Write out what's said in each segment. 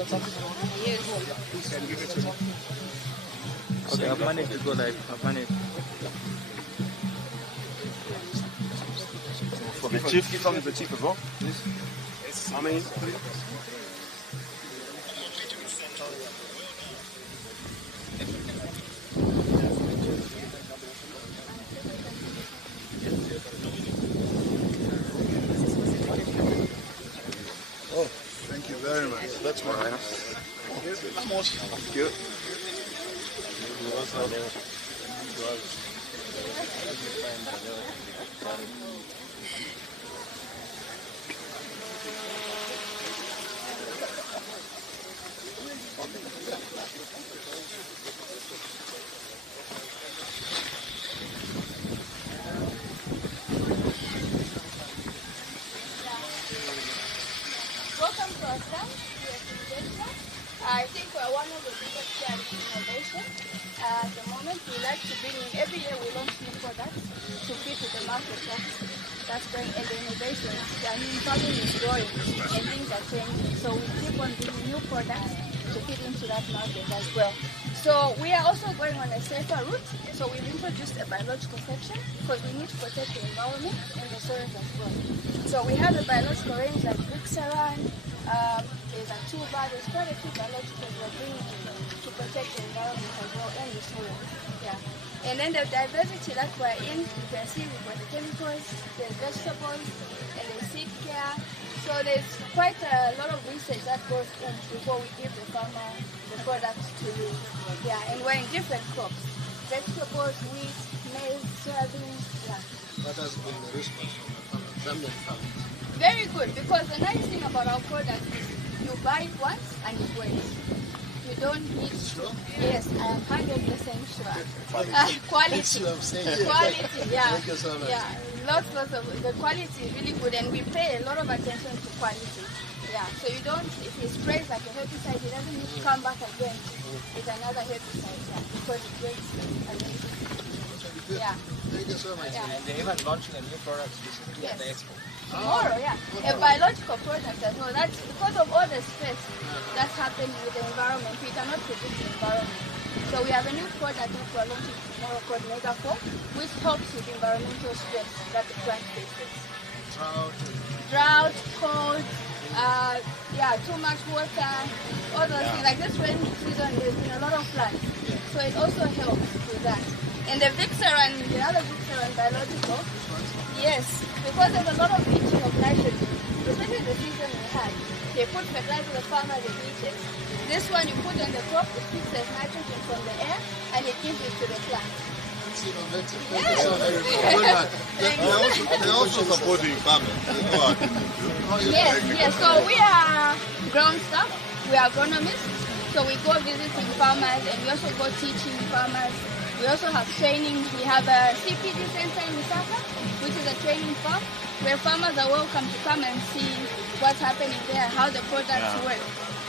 Yes. Okay, I've managed to go live. I've managed. The chief, give something to the chief as well. Yes. How many? Oh, thank you very much. That's my Thank you. Welcome to our stand. We are Syngenta. I think we're one of the biggest players in innovation. At the moment, we like to bring in, every year we launch new products to fit with the market. That's going, and the innovation. I mean, farming is growing and things are changing. So we keep on bringing new products to fit into that market as well. So we are also going on a safer route. So we've introduced a biological section because we need to protect the environment and the soils as well. So we have a biological range like Glycerin, there's a tuber, there's quite a few biologicals we're bringing to protect the environment as well and the soil. Yeah. And then the diversity that we're in, you can see we've got the chemicals, there's vegetables, and there's seed care. So there's quite a lot of research that goes in before we give the farmer the products to use. Yeah, and we're in different crops. Vegetables, wheat, maize, soybean, yeah. That has been the response from the Zambian farmers. Very good, because the nice thing about our product is you buy it once and it works. You don't need to. Yes, I am 100% sure. Quality. Quality, yeah. Thank you so much. Yeah, lots of, the quality is really good and we pay a lot of attention to quality. Yeah, so you don't, if you spray like a herbicide, it doesn't need to come back again with another herbicide, yeah, because it works amazing. Yeah. Thank you so much. Yeah. And they're even launching a new product recently at the Yes. expo. Tomorrow, yeah. A biological product as well. That's because of all the stress that's happening with the environment. We cannot predict the environment. So we have a new product that we're launching tomorrow called Megafor, which helps with environmental stress that the plant faces. Drought, cold, too much water, all those things. Like this rainy season, there's been a lot of floods. So it also helps with that. And the Vixaran, the other Vixaran biological, yes, because there's a lot of leaching of nitrogen, especially the season we had. They put fertilizer, the farmer, they leach it. This one you put on the crop, it fixes nitrogen from the air and it gives it to the plant. It's innovative. Yes. They're also supporting farmers. Yes. So we are ground staff, we are agronomists. So we go visiting farmers and we also go teaching farmers. We also have training. We have a CPD center in Lusaka, which is a training farm, where farmers are welcome to come and see what's happening there, how the products work.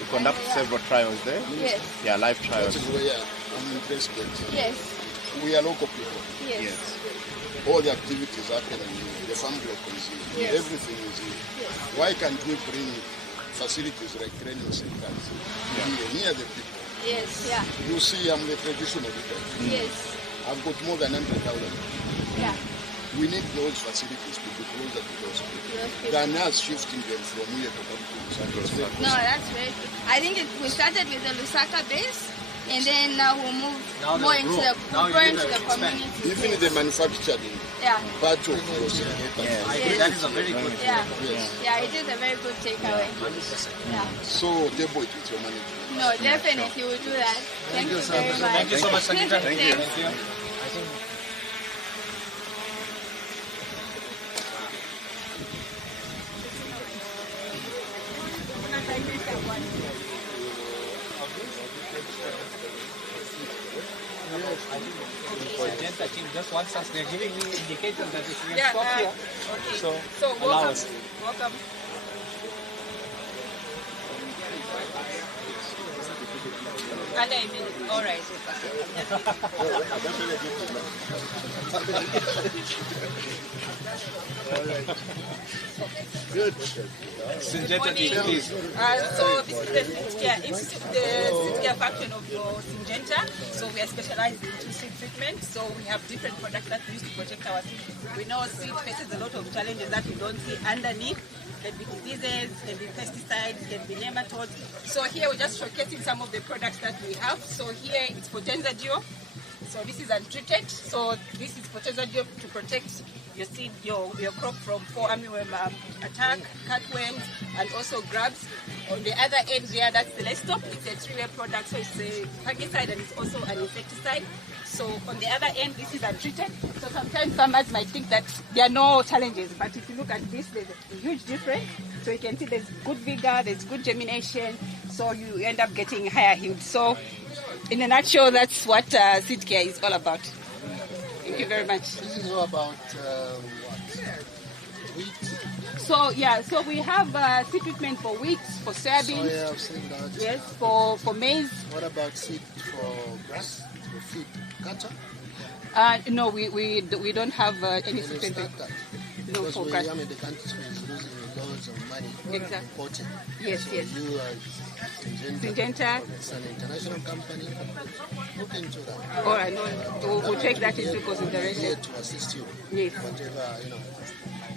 We conduct several trials there. Yes. Yeah, live trials. I'm impressed that Yes. we are local people. Yes. All the activities happening, the farm block is here. Yes. Everything is here. Yes. Why can't we bring facilities like training centers near the people? Yes. Yeah. You see, I'm the traditional leader. Yes. I've got more than 100,000. Yeah. We need those facilities to be closer to those people. Those people. Than us shifting them from here to come to Lusaka. No, that's very good. I think we started with the Lusaka base, and then now we'll move more into the community. Even the manufacturing part of those I think that is a very good thing. Yeah. Yes. Yeah, it is a very good takeaway. Yeah. So table it with your management. No, definitely we'll do that. Thank you very much. Thank you so much, Syngenta. Thank you. Thank you. I think the Syngenta team just wants us. They're giving me indicators that if we can stop here, so allow us. Welcome. All right. Good. Syngenta please. So this is the seed care faction of Syngenta. So we are specialized in seed treatment. So we have different products that we use to protect our seed. We know seed faces a lot of challenges that we don't see underneath. Can be diseases, can be pesticides, can be nematodes. So here we're just showcasing some of the products that we have. So here it's Potenza Duo. So this is untreated. So this is Potenza Duo to protect your seed, your crop from fall armyworm attack, cutworms, and also grubs. On the other end there, that's the Celestop. It's a three-way product, so it's a fungicide and it's also an insecticide. So on the other end, this is untreated. So sometimes farmers might think that there are no challenges, but if you look at this, there's a huge difference. So you can see there's good vigor, there's good germination, so you end up getting higher yield. So in a nutshell, that's what seed care is all about. Thank you very much. This is all about wheat. So yeah, so we have seed treatment for wheat, for soybeans. Soya, I've seen that. Yes, for maize. What about seed for grass, for feed cattle? No, we don't have any seed Start treatment. that. No, Because for we, grass. I mean, the country is losing loads of money Exactly. importing. Yes, So yes. you are Syngenta. It's an international company. Look into that. All right, no, we'll take that into Here consideration. to assist you. Yes. Whatever,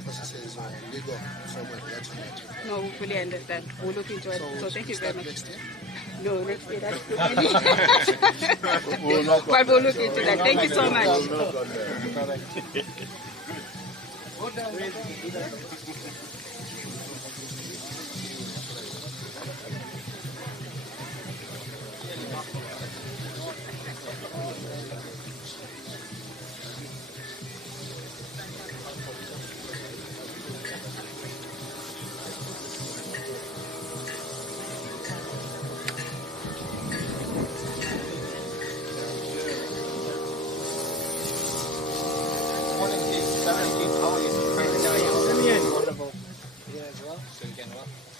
processes or legal framework that you need. No, we fully understand. We'll look into it. So thank you very start much. next year. No, next year, that's too early. But we'll look into that. Thank you so much.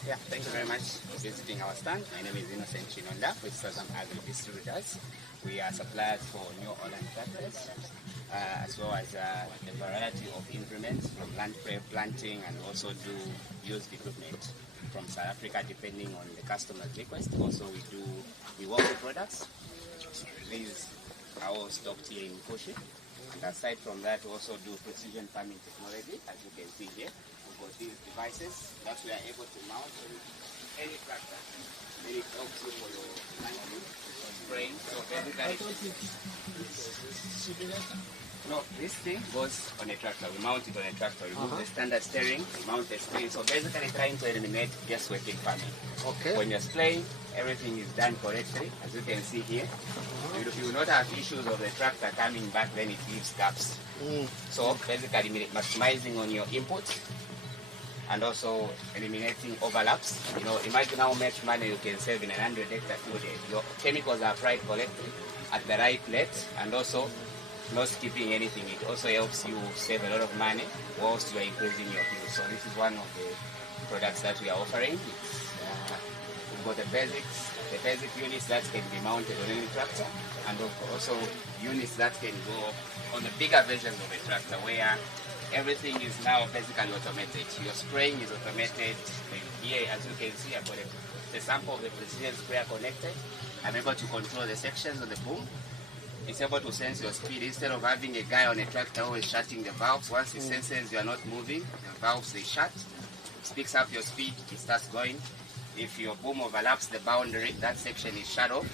Yeah, thank you very much for visiting our stand. My name is Innocent Chinonda with Sasol Agri Distributors. We are suppliers for New Holland tractors, as well as a variety of implements from land prep, planting, and also do used equipment from South Africa, depending on the customer's request. Also, we work with products. These are all stocked here in Mkushi. And aside from that, we also do precision farming technology, as you can see here. We've got these devices that we are able to mount on any tractor. Then it helps you for your planting, spraying. So basically, no, this thing goes on a tractor. We mount it on a tractor. We move the standard steering, we mount the screen. So basically trying to eliminate guesswork in farming. Okay. When you're spraying, everything is done correctly, as you can see here. You will not have issues of the tractor coming back when it leaves gaps. So basically maximizing on your inputs and also eliminating overlaps. Imagine how much money you can save in an 100-hectare field. Your chemicals are applied correctly at the right place and also not skipping anything. It also helps you save a lot of money whilst you are increasing your yield. So this is one of the products that we are offering. We've got the basic units that can be mounted on any tractor, and also units that can go on the bigger versions of a tractor where everything is now basically automated. Your spraying is automated. Here, as you can see, I've got a sample of the precision sprayer connected. I'm able to control the sections of the boom. It's able to sense your speed. Instead of having a guy on a tractor always shutting the valves, once it senses you are not moving, the valves they shut, speaks up your speed, it starts going. If your boom overlaps the boundary, that section is shut off.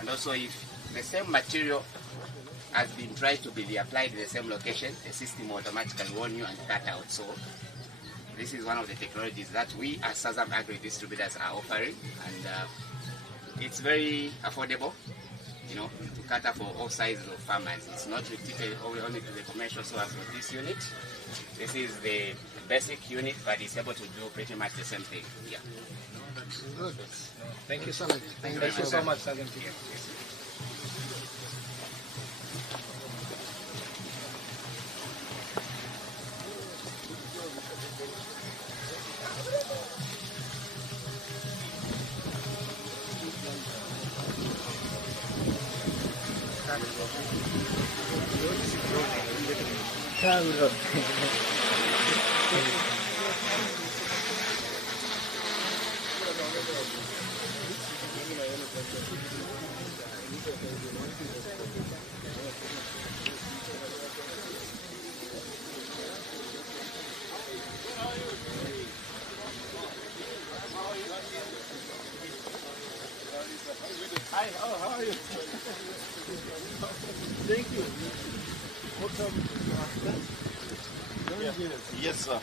And also if the same material has been tried to be reapplied in the same location, the system will automatically warn you and cut out. So this is one of the technologies that we as Sasol Agri Distributors are offering, and it's very affordable, to cater for all sizes of farmers. It's not restricted only to the commercial sowers for this unit. This is the basic unit, but it's able to do pretty much the same thing. Yeah. Good. Thank you. Excellent. Thank you so much, Sasol. Kangwa. Hi, how are you? Thank you. Yes, sir.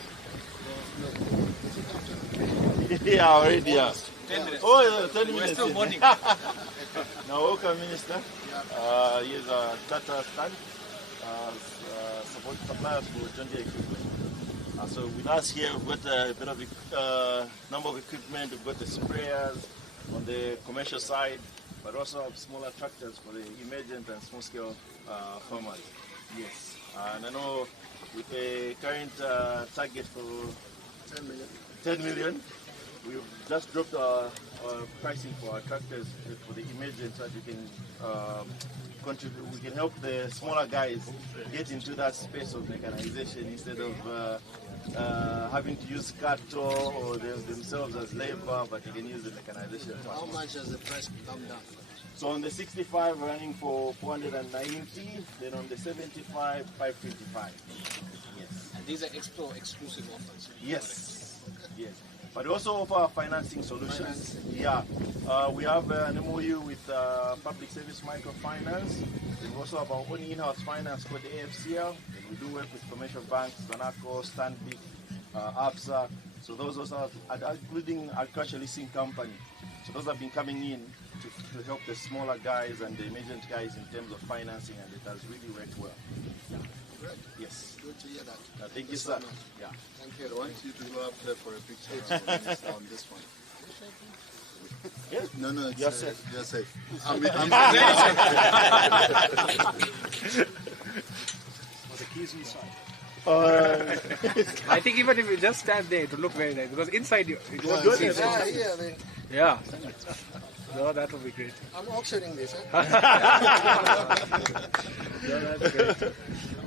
Yeah, already, yeah. 10 minutes. Oh, yeah, 10 minutes. We're still morning. Now, welcome, Minister. Here's a Tata stand, support suppliers for John Deere equipment. So with us here, we've got a bit of number of equipment. We've got the sprayers on the commercial side, but also have smaller tractors for the emergent and small-scale farmers. Yes, and I know with the current target for 10 million, we've just dropped our pricing for our tractors for the emergent so that we can contribute. We can help the smaller guys get into that space of mechanization instead of having to use cattle or themselves as labor, but they can use the mechanization. How much has the price come down? So on the 65 running for 490, then on the 75, 555. Yes. And these are Expo exclusive offers? Yes. Yes. But we also offer financing solutions. Yeah. We have an MOU with Public Service Microfinance. We also have our own in-house finance called AFCL. We do work with commercial banks, Zanaco, Stanbic, ABSA. So those also are including agricultural leasing company. So those have been coming in to help the smaller guys and the emergent guys in terms of financing, and it has really worked well. Great. Yes. Good to hear that. Thank you, sir. Yeah. Thank you. I want you to go up there for a picture on this one. Yes. No, no, You're safe. You're safe. The keys inside. I I think even if you just stand there, it will look very nice because inside it won't be seen. Yeah. No, that will be great. I'm auctioning this. No, that's great.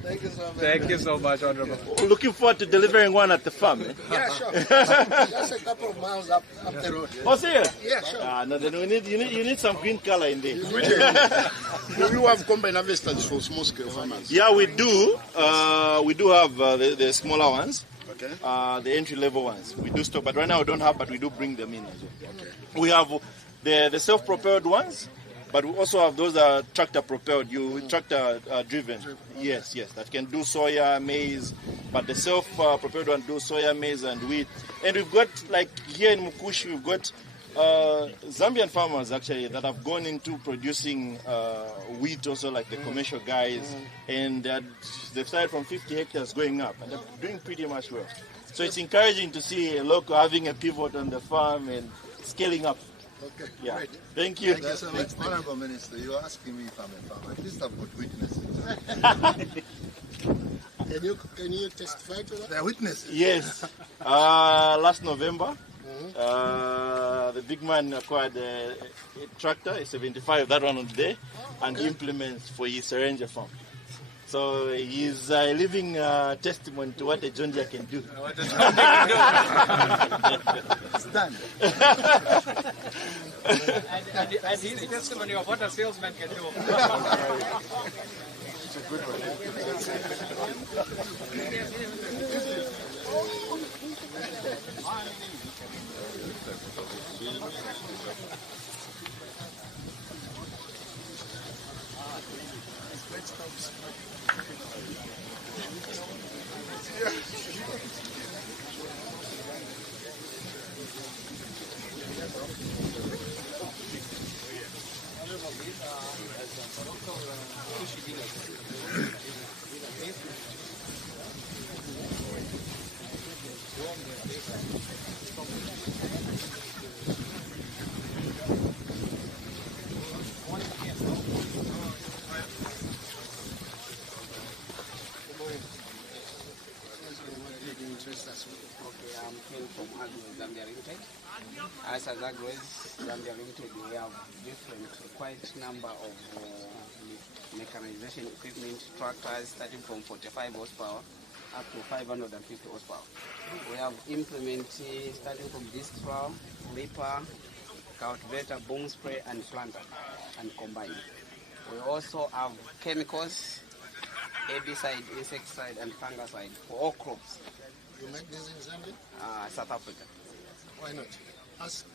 Thank you so much. Thank you so much, Honorable. Looking forward to delivering one at the farm. Eh? Yeah, sure. Just a couple of miles up the road. Oh, serious? Yeah, sure. No, then you need some green color in there. Do you have combine harvesters for small scale farmers? Yeah, we do. We do have the smaller ones. Okay. The entry level ones. We do stock, but right now we don't have, but we do bring them in as well. Okay. We have the self-propelled ones, but we also have those tractor propelled, tractor driven. Yes, that can do soya, maize, but the self-propelled one do soya, maize, and wheat. And we've got, like here in Mkushi, we've got Zambian farmers actually that have gone into producing wheat also, like the commercial guys, and they've started from 50 hectares going up, and they're doing pretty much well. So it's encouraging to see a local having a pivot on the farm and scaling up. Okay, Yeah. great. Thank you. Thank you so much. Honorable Minister, you're asking me if I'm a farmer. At least I've got witnesses. Can you testify to that? They're witnesses. Yes. Last November, the big man acquired a tractor, a 75, that one on the day, and implements for his Syngenta farm. So he's a living testimony to what a John Deere can do. It's done. and his testimony of what a salesman can do. It's a good one. Okay, I'm Ken from Zambia Limited. As Agri Zambia Limited, we have quite number of mechanization equipment, tractors starting from 45 horsepower up to 550 horsepower. We have implement starting from disc plow, reaper, cultivator, boom spray, and planter, and combine. We also have chemicals, herbicide, insecticide, and fungicide for all crops. You make this in Zambia? South Africa. Why not? Ask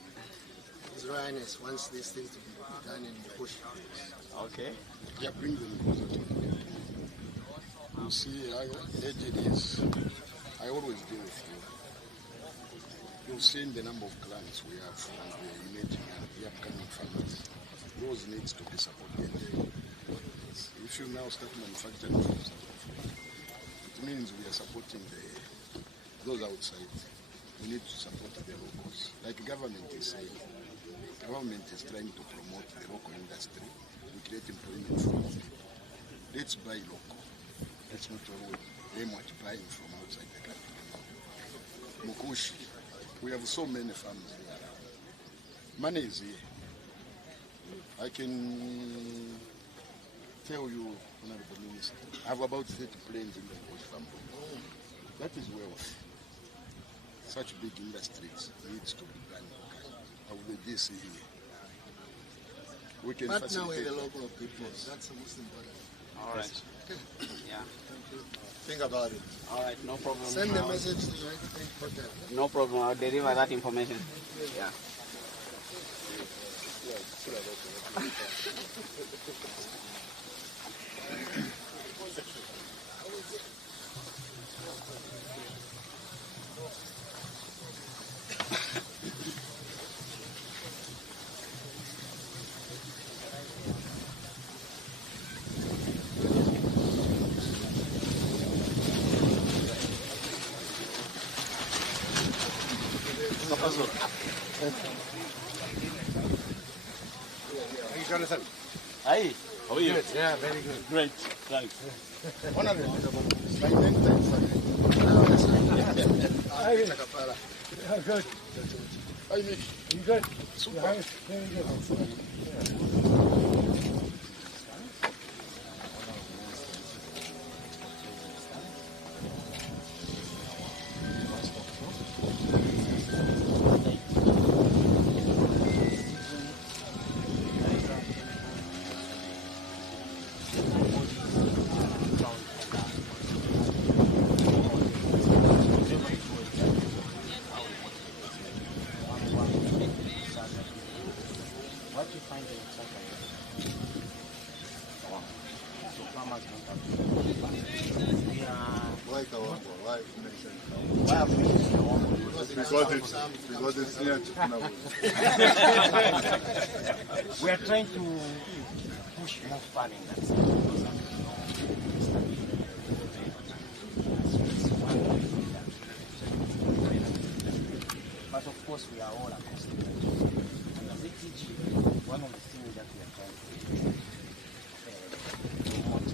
His Royal Highness wants these things to be done in Mkushi. Okay. Yeah, bring them closer to me. You see, AGDs, I always deal with you. You've seen the number of clients we have and the emerging and the upcoming farmers. Those needs to be supported. If you now start manufacturing from South Africa, it means we are supporting those outside. We need to support the locals. Like government is saying, government is trying to promote the local industry. We create employment for people. Let's buy local. Let's not always aim at buying from outside the country. Mkushi, we have so many farms here. Money is here. I can tell you, Honorable Minister, I have about 30 planes in the Mkushi farm. That is wealth. Such big industries needs to be done of the DC here. We can Partner with facilitate. the local people. That's the most important. All right. Yeah. Think about it. All right, no problem. Send the message to the right important. No problem. I'll deliver that information. Yeah. Jonathan. Hi. How are you? Good. Yeah, very good. Great. Thanks. Honorable, Syngenta is Mkushi Kapala. Good. Hi, Mick. You good? Super. Very good. What you find in Sasol? So farmers don't have to. We are. Why Kawambo? Why mention Why have we used the one? because it's near Chipnabu. We are trying to push more farming. That's but of course, we are all across the country. And as ATG, one of the things that we are trying to do promote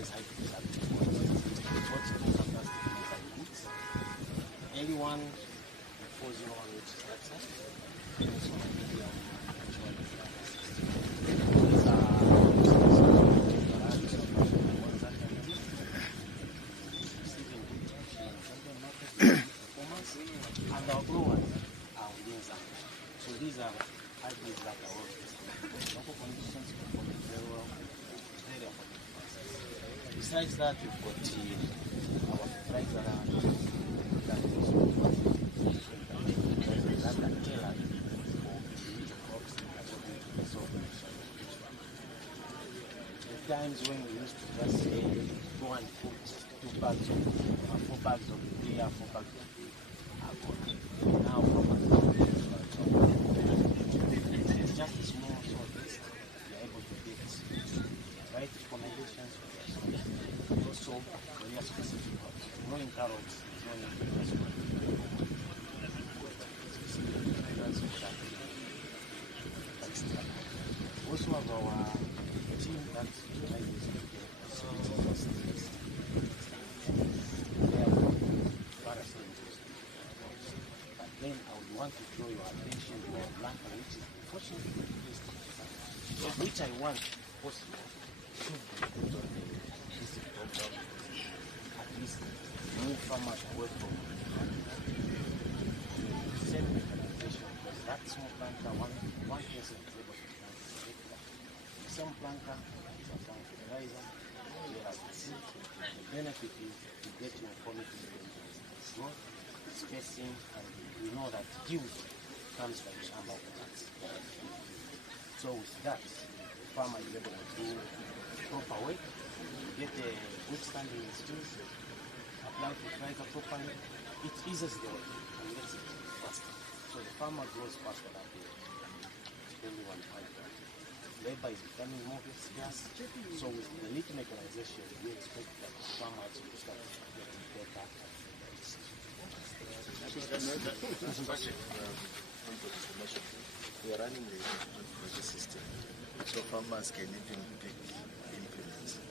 is anyone who falls in on which success, also media and our growers are within Zambia. So these are hybrids that are all local conditions performing very well, very affordable. Besides that, we've got our fertilizer that can tell us which crops according to the soil. The times when we used to just say, go and put 2 bags of 4 bags of urea, 4 bags of now it's just a small soil test. We are able to get right recommendations for their soil. Also, area specific crops. Growing carrots is growing also have our team that utilizes then I would want to draw your attention to our blanket, which is unfortunately which I want possible should be put on the district program, at least move farmers away from same mechanization small planter, one person is able to plant a hectare. The same planter is a plant fertilizer, whereas the benefit is to get your quality growth, spacing, and we know that yield comes by the number of plants. So with that, the farmer is able to do proper work, get a good standing in skills, apply fertilizer properly. It eases the work and makes it faster. So the farmer grows faster that way, depending on how labor is becoming more scarce. So with the little mechanization, we expect that the farmers will start getting better. We are running the converge system, so farmers can even pick implements,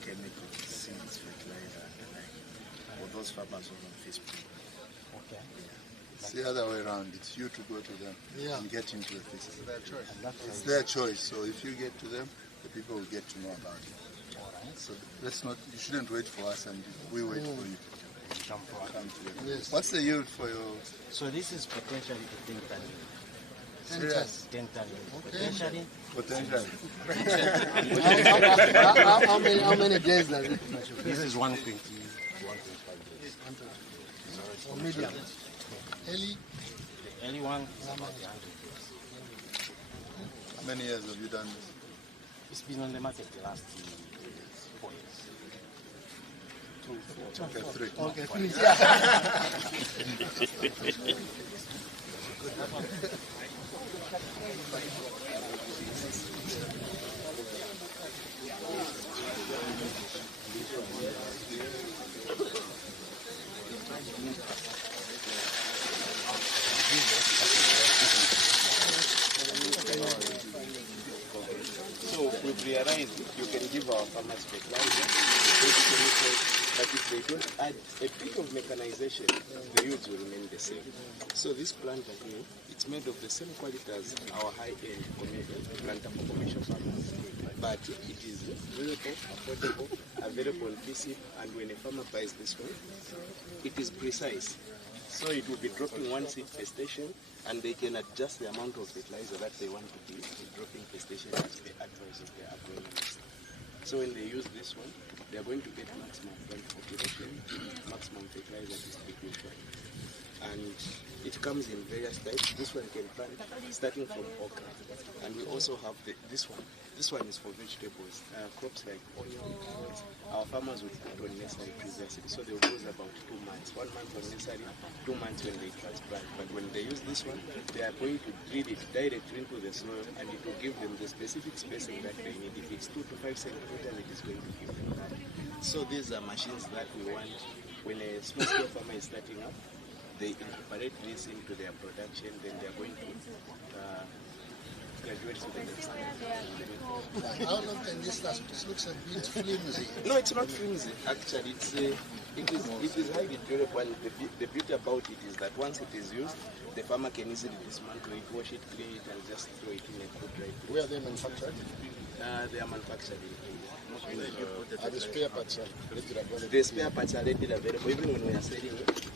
chemicals, seeds, fertilizer, and the like. For those farmers who on Facebook. Okay. Yeah. It's the other way around. It's you to go to them and get into the business. It's their choice. It's their choice. So if you get to them, the people will get to know about it. Alright. So let's not. You shouldn't wait for us, and we wait for you. Come to them. Yes. What's the yield for your? So this is potentially 10 tons. Serious? 10 tons. Potentially. How many days does it mature? This is 120, 125 days. Or medium? Early? The early one is about 100 days. How many years have you done this? It's been on the market the last 4 years. 2, 4, Okay, 3. Okay, finish. So we've realized you can give our farmers fertilizer, but if they don't add a bit of mechanization, the yields will remain the same. So this planter here, it's made of the same quality as our high-end planter for commercial farmers. But it is durable, affordable, available on PC, and when a farmer buys this one, it is precise. So it will be dropping one seed per station, and they can adjust the amount of fertilizer that they want to give to dropping per station as per advice of their agronomist. So when they use this one, they are going to get maximum plant population, maximum fertilizer distribution. And it comes in various types. This one can plant starting from okra. And we also have this one. This one is for vegetables, crops like onion. Our farmers would put on nursery previously, so they will use about 2 months. 1 month on nursery, 2 months when they transplant. But when they use this one, they are going to drill it directly into the soil, and it will give them the specific spacing that they need. If it's 2 to 5 centimeters, it is going to give them that. So these are machines that we want when a small-scale farmer is starting up. They incorporate this into their production, then they are going to graduate to the next level. How long can this last? This looks a bit flimsy. No, it's not flimsy. Actually, it is highly durable. And the beauty about it is that once it is used, the farmer can easily dismantle it, wash it, clean it, and just throw it in a food dry. Where are they manufactured? They are manufactured in Kenya. Are the spare parts readily available? The spare parts are readily available. Even when we are selling it,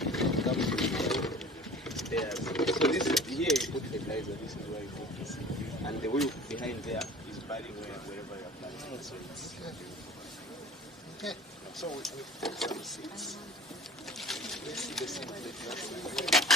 it comes with spares. So this is here you put fertilizer. This is where you put this, and the wheel behind there is burying wherever you are planting. So it's Okay. so we put some seeds. Let's see the seeds.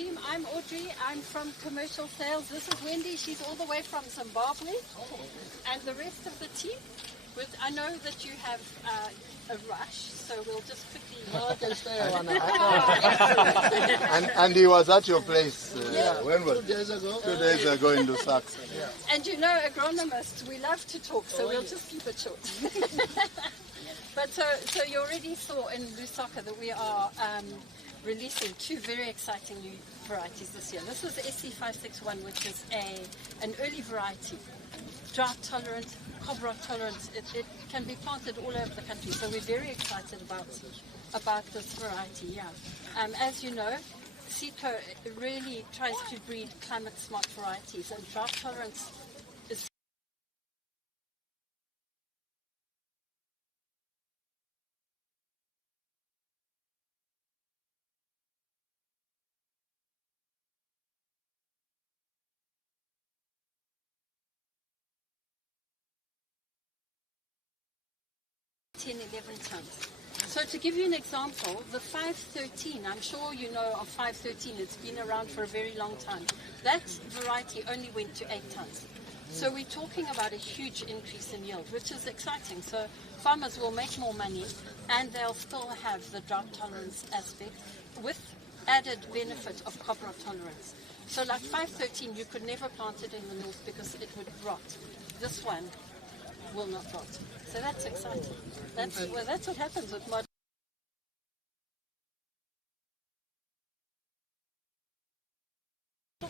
team. I'm Audrey. I'm from commercial sales. This is Wendy. She's all the way from Zimbabwe. And the rest of the team. I know that you have a rush, so we'll just quickly... No, I can stay and he was at your place, when was 2 days ago? 2 days ago in Lusaka. Yeah. And you know, agronomists, we love to talk, so we'll just keep it short. But so you already saw in Lusaka that we are releasing 2 very exciting new varieties this year. This is the SC561, which is an early variety, drought tolerant, cobra tolerant. It can be planted all over the country, so we're very excited about this variety. Yeah, as you know, SECO really tries to breed climate smart varieties, and drought tolerance is $10, $11 tons. So to give you an example, the 513, I'm sure you know of 513, it's been around for a very long time. That variety only went to 8 tons. So we're talking about a huge increase in yield, which is exciting. So farmers will make more money and they'll still have the drought tolerance aspect with added benefit of cobra tolerance. So like 513, you could never plant it in the north because it would rot. This one will not rot. So that's exciting. That's what happens with modern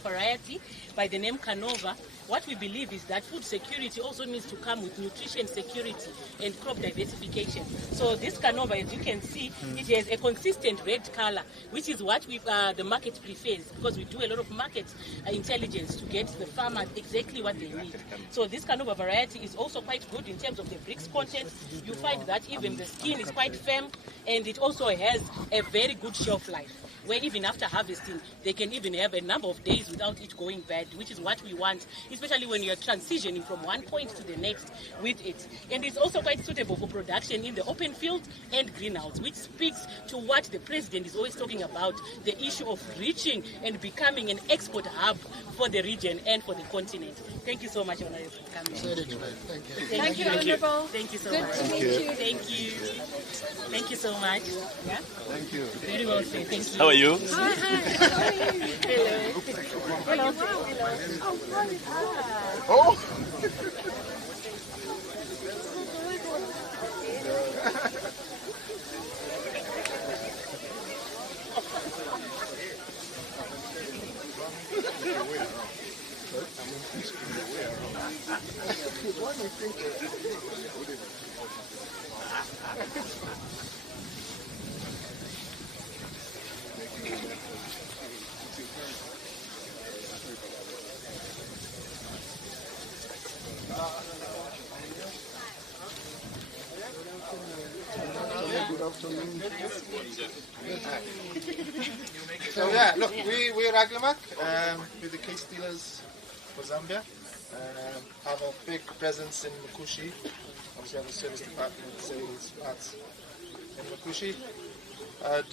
variety by the name Canova. What we believe is that food security also needs to come with nutrition security and crop diversification. So this Canova, as you can see, it has a consistent red color, which is what the market prefers, because we do a lot of market intelligence to get the farmers exactly what they need. So this Canova variety is also quite good in terms of the bricks content. You find that even the skin is quite firm, and it also has a very good shelf life, where even after harvesting, they can even have a number of days without it going bad, which is what we want, especially when you're transitioning from one point to the next with it. And it's also quite suitable for production in the open field and greenhouse, which speaks to what the President is always talking about, the issue of reaching and becoming an export hub for the region and for the continent. Thank you so much, Honorable, for coming. Thank you, Honorable. Thank you so Good much. to meet you. Thank you. Thank you so much. Yeah? Thank you. Very well said. Thank you. How are you? Hi. How are you? Hello. Hello. Oh! So yeah, look, we're Agrimac, we're the case dealers for Zambia. Have a big presence in Mkushi. Obviously have a service department, sales, parts in Mkushi. I'd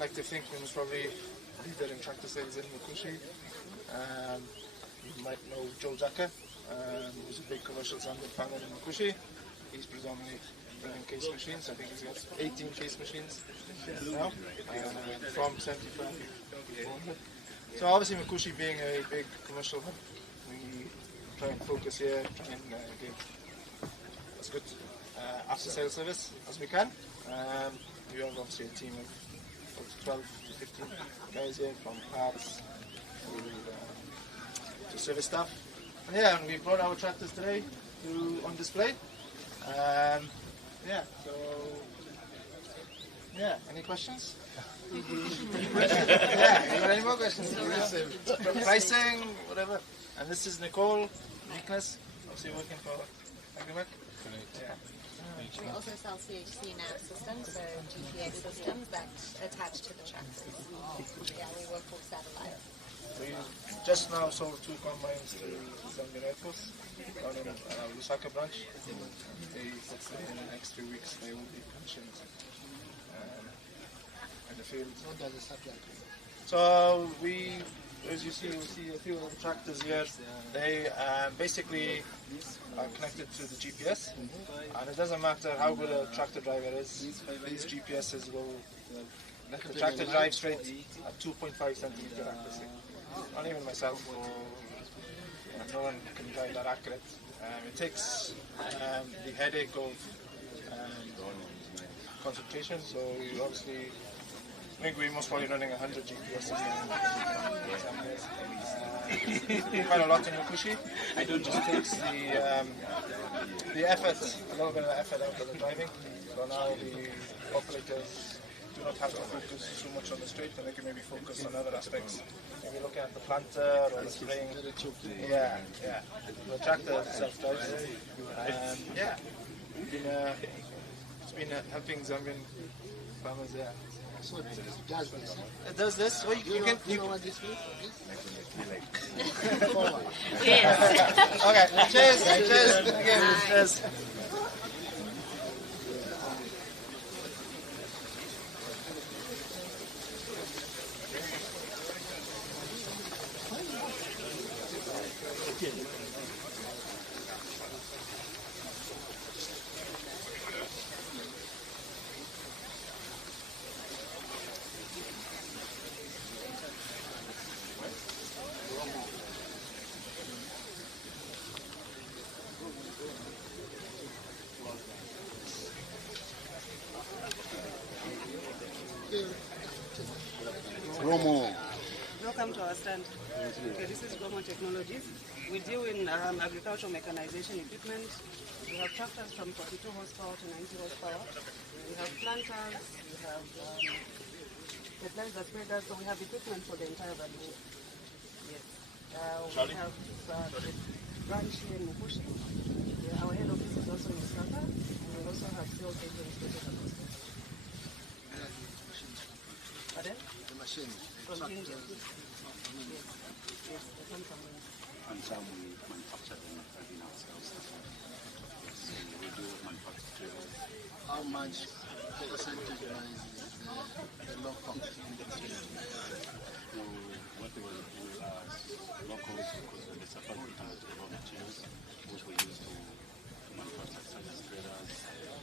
like to think we was probably leader in tractor sales in Mkushi. You might know Joe Jaka, who's a big commercial Zambian farmer in Mkushi. He's predominantly running case machines. I think he's got 18 case machines now, from 75 people. So obviously Mkushi being a big commercial hub, we try and focus here, try and get as good after sales service as we can. We have obviously a team of 12 to 15 guys here, from parts to service staff. And yeah, and we brought our tractors today on display. Yeah, so yeah, any questions? Yeah, you got any more questions? Pricing, whatever. And this is Nicole, Nicholas, obviously working for Agrimac. Yeah. We also sell CHC nav systems, so GPS systems that attach to the tractors. Yeah, we work with satellite. We just now sold 2 combines to Zambian Air Force down in Lusaka branch. Hopefully in the next 2 weeks they will be commissioned in the field. What does the supply So we, as you see, we see a few of the tractors here. They basically are connected to the GPS, and it doesn't matter how good a tractor driver is, these GPSs will let the tractor drive straight at 2.5 centimeter accuracy. Not even myself, or no one can drive that accurate. It takes the headache of concentration, so we obviously, I think we're most probably running 100 GPSs now. Quite a lot in Mkushi. It just takes the effort, a little bit of effort out of the driving. So now the operators do not have to focus too much on the straight, and they can maybe focus on other aspects. Maybe looking at the planter or the spraying. Yeah. The tractor self-drives. Yeah. It's been helping Zambian farmers, yeah. So it does this. It does this. Well, you can. You know what this means? Yes. Okay. Cheers. Again, cheers. Welcome to our stand. Okay, this is Romo Technologies. We deal in agricultural mechanization equipment. We have tractors from 42 horsepower to 90 horsepower. We have planters, we have fertilizer spreaders, so we have equipment for the entire value. Yes. We have the branch here in Mkushi. Our head office is also in Lusaka, and we also have sales agents located across the country. Pardon? The machine. From India. Yes, they come from India. And some we manufacture them in ourselves. Yes, we do manufacture. How much percentage-wise is the local? So what we will do as locals, because they supply in terms of raw materials, which we use to manufacture such as spreaders,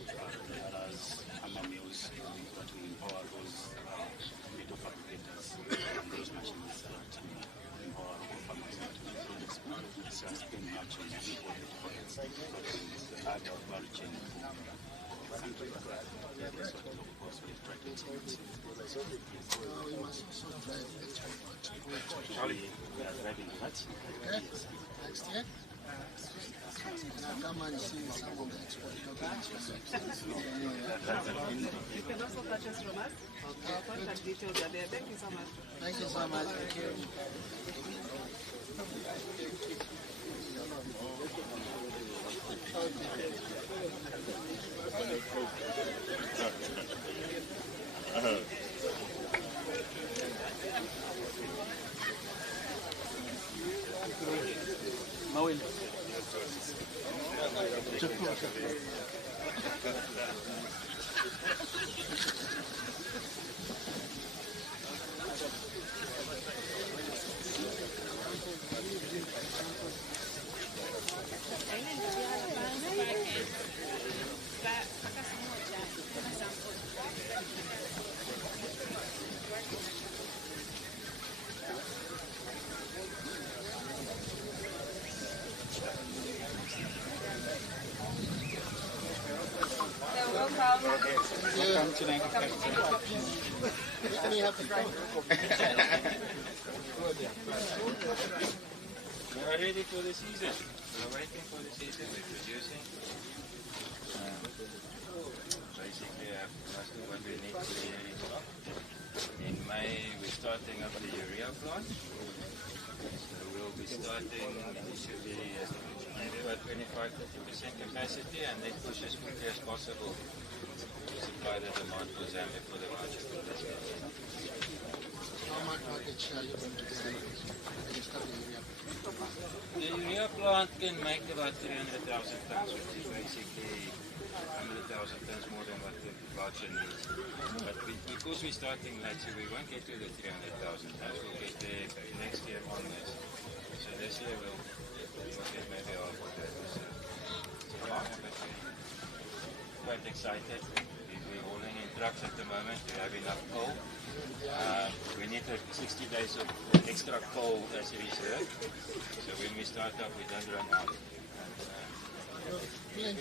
dryers, hammer mills, that will empower those metal fabricators and those machines that empower local farmers to do projects with sustain much on imported products that add our value chain for country. That's what local costs will try to achieve. We must also drive the Actually, we are driving that. Yes. Next year? Now come and see some of the export documents. You can also purchase from us. Our contact details are there. Thank you so much. Thank you so much. Thank you. Mawin. We are ready for the season. We are waiting for the season. We're producing. Basically, most of what we need to do is in May we're starting up the urea plant. So we'll be starting initially at maybe about 25-30% capacity, and then push as quickly as possible to supply the demand for Zambia for the market. How much market share are you going to get when you start the urea? The urea plant can make about 300,000 tons, which is basically 100,000 tons more than what the production needs. But because we're starting late, so we won't get to the 300,000 tons. We'll get there next year onwards. So this year we'll get maybe half of that. So quite excited. We're hauling in trucks at the moment. We have enough coal. We need 60 days of extra coal as a reserve. So when we start up, we don't run out. Yes.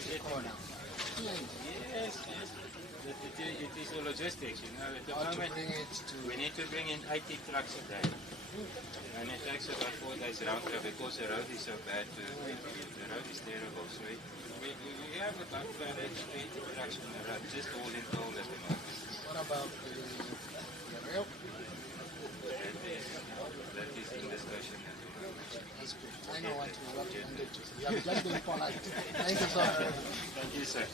It is a logistics, you know. At the moment, we need to bring in 80 trucks a day. And it takes about 4 days round trip because the road is so bad. The road is terrible. So we have about 80 trucks on the road, just all in coal at the moment. What about the rail? That is in discussion at the moment. I know what you wanted to say. You have just been polite. Thank you so much. Thank you, sir.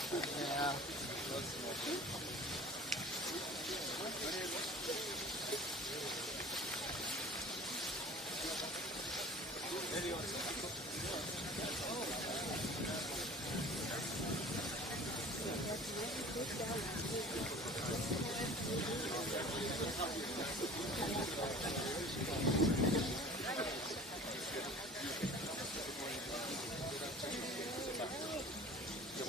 Yeah.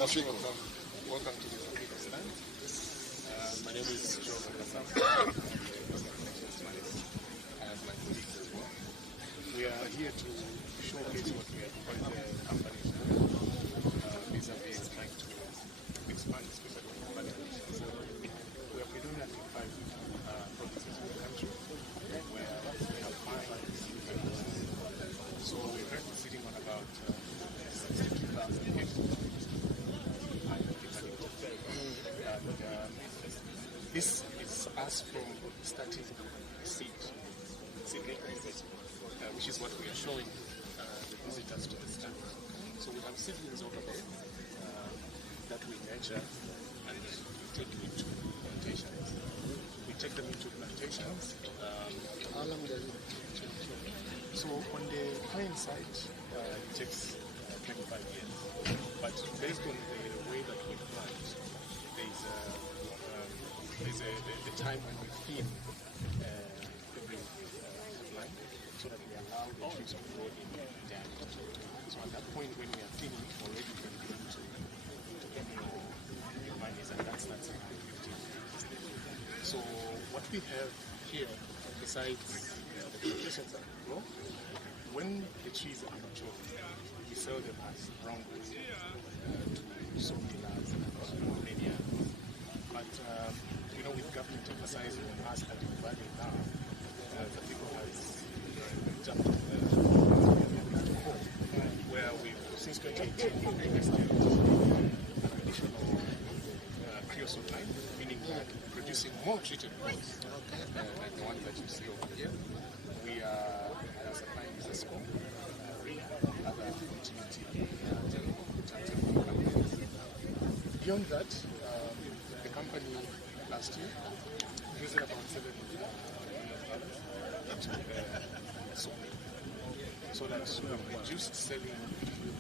Welcome to the African stand. My name is Chibwe Kapala. And my colleagues as well. We are here to showcase what we are doing the companies vis-a-vis trying to expand especially in manufacturing. So we are predominantly 5 provinces in the country where we have 5 different businesses. So we're currently sitting on about 62,000 hectares. This is us from starting seedling investment, which is what we are showing the visitors to the stand. So we have seedlings over there that we nurture and we take into plantations. We take them into plantations. How long does it take? So on the pine side, it takes 25 years. But based on the way that we plant, there's a time when we feed every line so that we allow the trees to grow in diameter. So at that point when we are thinning, already you can begin to get your monies, and that starts in 15 years. So what we have here, besides the plantations that we grow, when the trees are mature, we sell them as brown goods to sawmillers and many others. But you know, with government emphasizing on us that we value now, the people has jumped on that call, where we've since 2018 invested an additional creosote line, meaning that producing more treated crops, like the one that you see over here. We are supplying Sasol, other utility companies. Beyond that, the company last year used about $7 million into soybean, so that we have reduced selling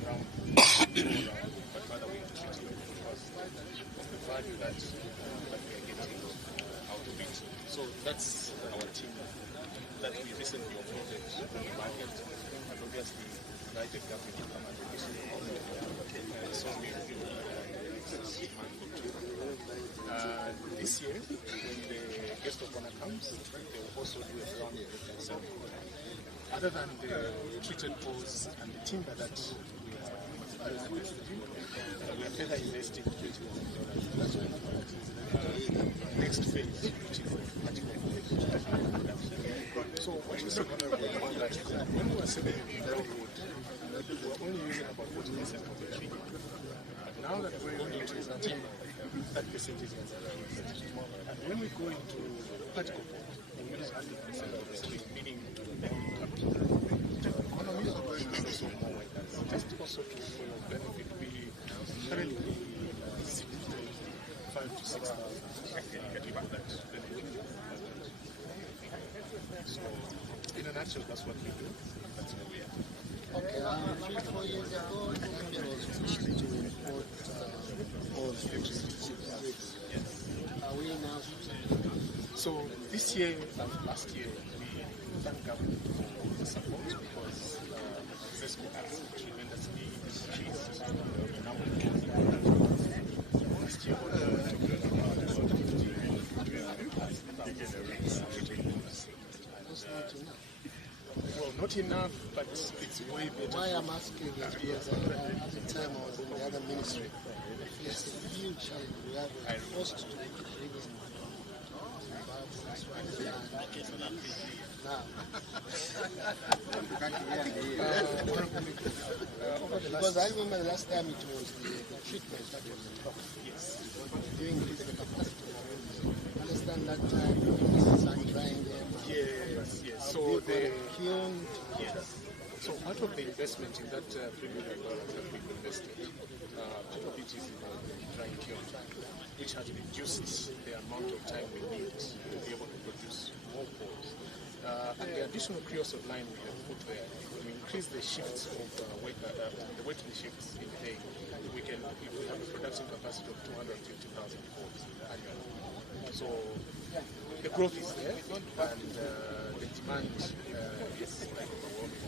ground, but rather we treating it because of the value that we are getting out of it. So that's our team that we recently operated on the market, and obviously the United Government will come and recently this year, when the guest of honor comes, they will also do a ground survey. Other than the treated poles and the timber that we are further investing $20 million. Next phase, which is so what is that when we were selling brown wood, we were only using about 40% of the tree. But now that we're going into timber, that percentage is around 30. And when we go into particle board, we use 100% of the stream, meaning economies of also more workers. Just also for your benefit, we currently 5 to 6,000 people that benefit. So, in a nutshell, that's what we do. That's where we are. Okay, 3-4 years ago, Zambia was forced to import all ships. Are we now? So this year and last year, we thank government for the support because Zesco has tremendously increased the number of kids. Last year well, not enough, but it's way better. Why I'm asking is because at the time I was in the other ministry, it's a huge challenge. We are forced to bring in now. Because I remember the last time it was the treatment that was the problem. Yes. Doing the capacity. I understand that time sun drying them. Yes, yes. So the kiln. Yes. So part of the investment in that $3 million that we've invested, part of it is in drying kiln, which has reduced the amount of time we need to be able to produce more poles. And the additional creosote line we have put there, when we increase the shifts of the working shifts in a day, we have a production capacity of 250,000 poles annually. So the growth is there, and the demand is like overwhelming.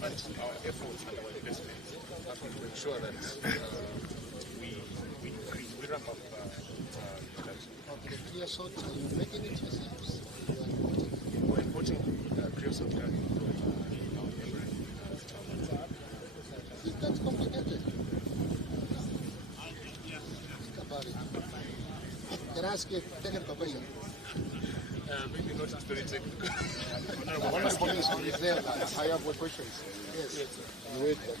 But our efforts and our investments have been to ensure that we ramp up production. Okay, creosote, are you making it yourselves? We're importing creosote coming from our neighboring That's complicated. Think about it. Can I ask you a technical question? Maybe not very technical. I have a question. Yes. You heard that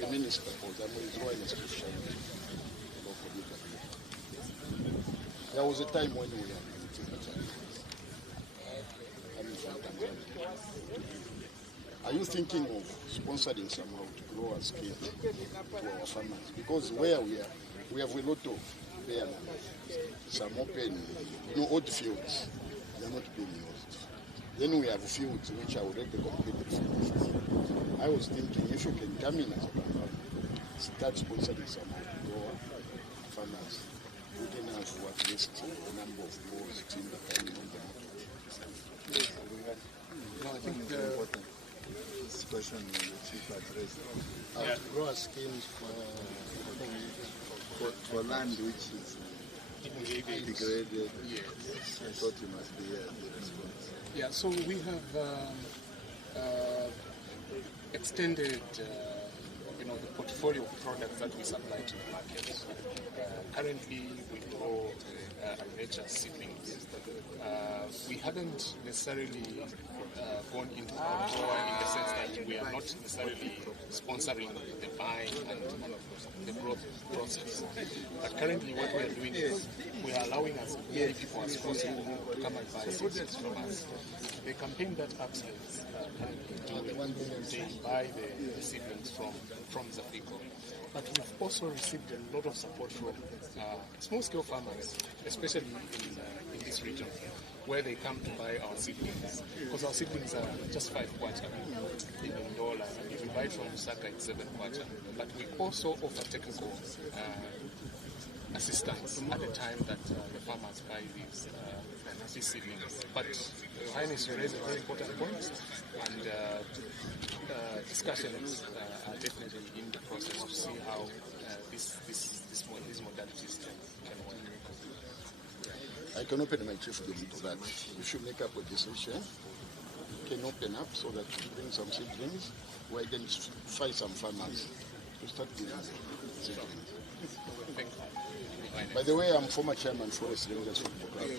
the minister for Zambia is going to shine. There was a time when we had Are you thinking of sponsoring somehow to grow a scale to our farmers? Because where we are, we have a lot of bare land, some open, odd fields. They are not being used. Then we have fields which are already completed fields. I was thinking if you can come in as a company, start sponsoring somehow to grow farmers. We can have at least a number of poles in the coming on the market. No, I think this question the chief addressed. To grow a schemes for land which is degraded. Yes. I thought you must be the response. Yeah, so we have extended the portfolio of products that we supply to the market. Currently, we grow nature seedlings. We haven't necessarily gone into our grower in the sense that we are not necessarily sponsoring the buying and the growth process. But currently what we are doing is we are allowing as many people as possible to come and buy seeds from us. The campaign that APSA is currently doing, they buy the seedlings from Zafrico. But we've also received a lot of support from small-scale farmers, especially in this region, where they come to buy our seedlings. Because our seedlings are just 5 kwacha in Ndola, and if you buy it from Lusaka, it's 7 kwacha. But we also offer technical assistance at the time that the farmers buy these seedlings. But Your Highness, you raise a very important point, and discussions are definitely in the process to see how these modalities can work. I can open my chief game to that. We should make up a decision. Can open up so that we bring some seedlings. We identify some farmers to start giving seedlings. By the way, I'm former chairman for Forest Rangers of Bukavu.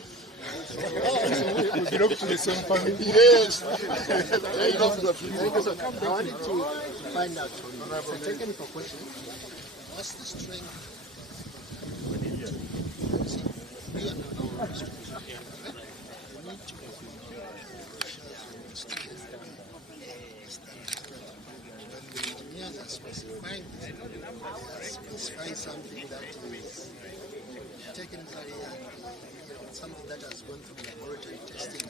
We belong to the same family. Yes. I wanted to find out from you. It's a technical question. What's the strength engineers are specifying something that is technically and something that has gone through laboratory testing,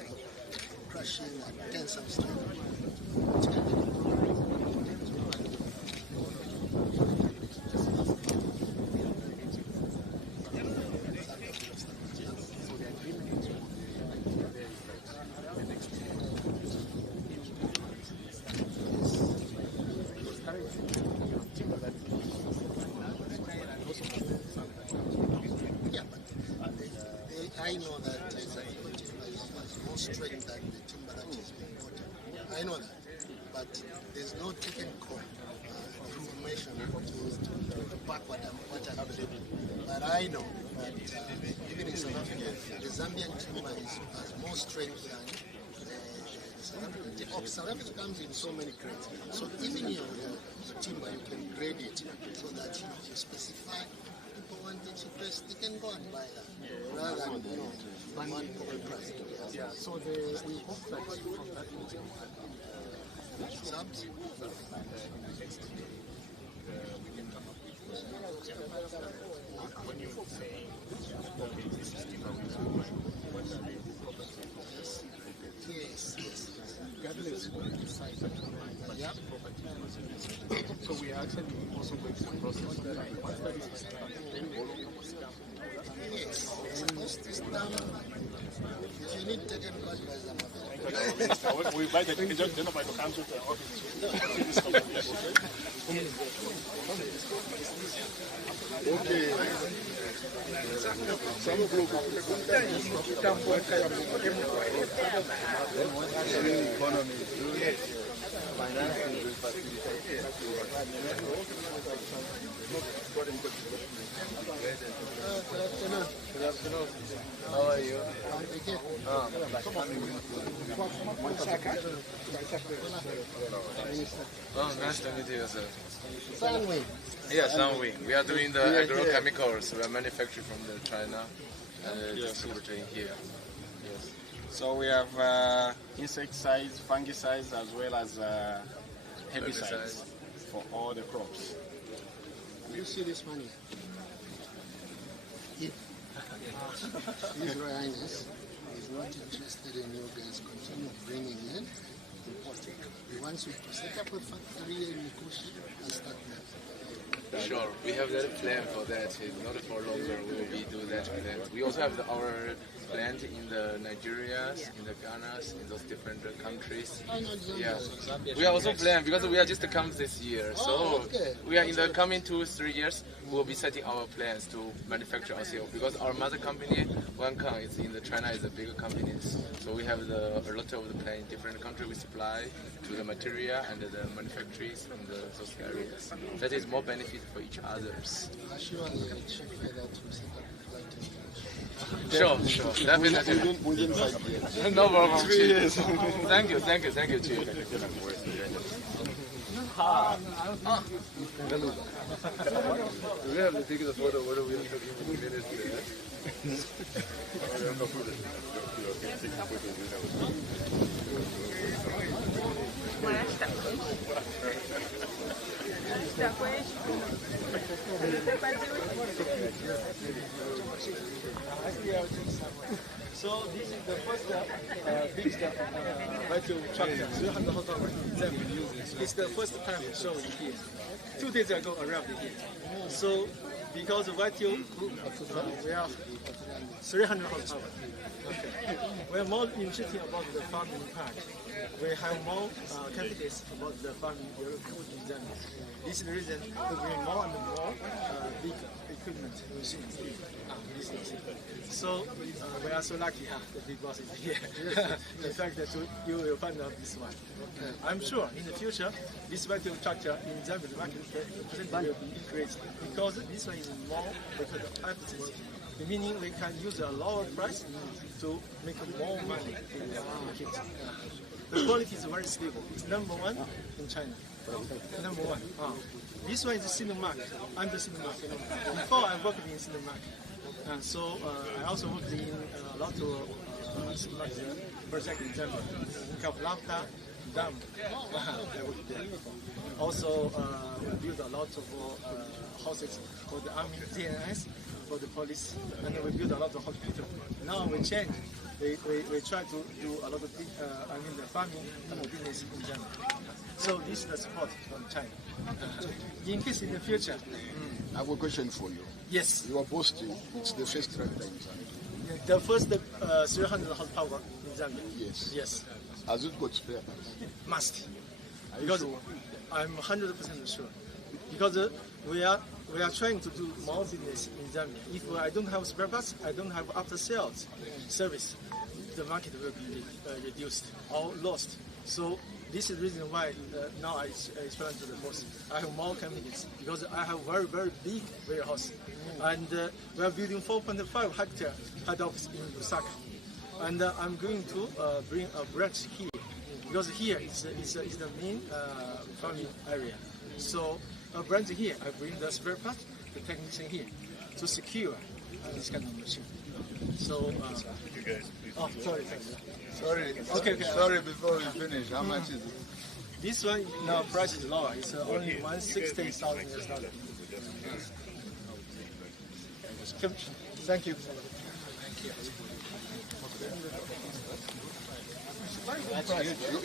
crushing and tensile strength. I know that timber has more strength than the timber that is imported. I know that, but there's no technical information to back what I'm believing. But I know that even in South Africa, the Zambian timber has more strength than the South African timber. South Africa comes in so many grades. So even your timber, you can grade it so that you specify. People want the cheapest, they can go and buy that rather than one price. Yeah, so we hope that from that meeting subs we can come up with when you say, okay, this is timber what are the properties? Yes. Regardless of the size of the property. So we are actually also going through the process of that. Once that is established, then all of them stamp. Yes, it's supposed to stamp. If you need technical advice, I'm available. We buy the gentleman to come to the office. Okay. Financing will facilitate. Good afternoon. How are you? Oh, nice to meet you, sir. Sunwing. Yes, Sunwing. We are doing the agrochemicals. We are manufacturing from the China and distributing here. Yes. So we have insecticides, fungicides, as well as herbicides for all the crops. You see this money? If His Royal Highness is not interested in you guys continue bringing in importing, he wants you to set up a factory in Mkushi and start that. Sure, we have that plan for that. Not for longer, we will be doing that plan. We also have our plant in the Nigeria, in the Ghana, in those different countries. Yeah, we are also planned because we are just come this year. So we are in the coming 2-3 years. We will be setting our plans to manufacture ourselves because our mother company, Wankang, is in the China, is a bigger company. So we have a lot of the plan in different countries. We supply to the material and the manufacturers in those areas. That is more benefit for each others. Sure, definitely. Within 5 years. No problem. 3 years. Thank you, Chief. Do we have to take the photo? What are we taking minutes So this is the first big step virtual tractor, 300 horsepower. It's the first time showing here. 2 days ago arrived here. So because of virtual group, we have 300 horsepower. Okay. We are more interested about the farming part. We have more candidates about the farming food in Zambia. This is the reason to bring more and more big equipment machines here. So we are so lucky the big boss is here. The fact that you will find out this one. I'm sure in the future this virtual tractor in Zambia's market will be increased because this one is more efficient. Meaning we can use a lower price to make more money in the market. The quality is very stable. It's #1 in China. #1. This one is Syngenta. I'm the Syngenta. Before I worked in Syngenta. So I also worked in a lot of projects in Zambia. Kapala Dam, I worked there. Also, we built a lot of houses for the army, TNS, for the police, and we built a lot of hospitals. Now we change. We try to do a lot of the farming business in Zambia. So this is the support from China. In case in the future. I have a question for you. Yes. You are boasting it's the first tractor in Zambia. The first 300 horsepower in Zambia. Yes. Yes. Has it got spare parts? Must. Are you Because sure? I'm 100% sure. Because we are trying to do more business in Zambia. If I don't have spare parts, I don't have after sales service, the market will be reduced or lost. So this is the reason why now I expand to the boss. I have more confidence because I have very, very big warehouse. And we are building 4.5 hectare head office in Lusaka. And I'm going to bring a branch here because here is the main farming area. So a branch here, I bring the spare part, the technician here to secure this kind of machine. So, oh, sorry, thanks. Sorry, okay. Sorry, before we finish, how much is it? This one, now price is lower. It's only $160,000. Thank you.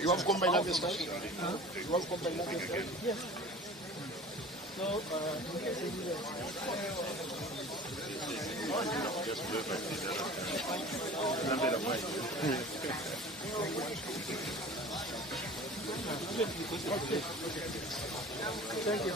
You have combined harvesters? You have combined harvesters? Yes. So, thank you.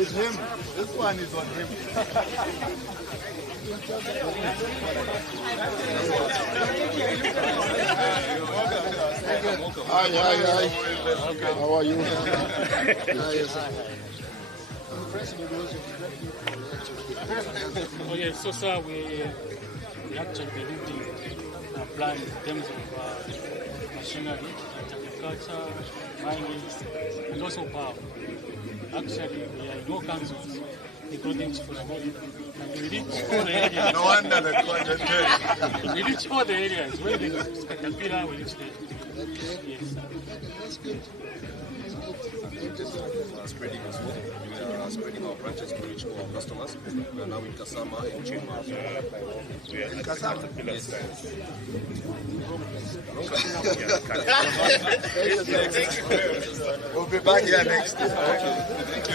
It's him. This one is on him. Hi. How are you? Oh yes, so sir, we actually believed in plan in terms of machinery, agriculture, mining, and also power. Actually, we are in all kinds of economics for the body. And we reach all the areas. No wonder the quadrant. We reach all the areas. Where there is caterpillar, we reach there. Yes, sir. Spreading as well. We are spreading our branches to reach all our customers. We are now in Kasama and Chibwe. In Kasama? Yes. We'll be back here next year. Thank you.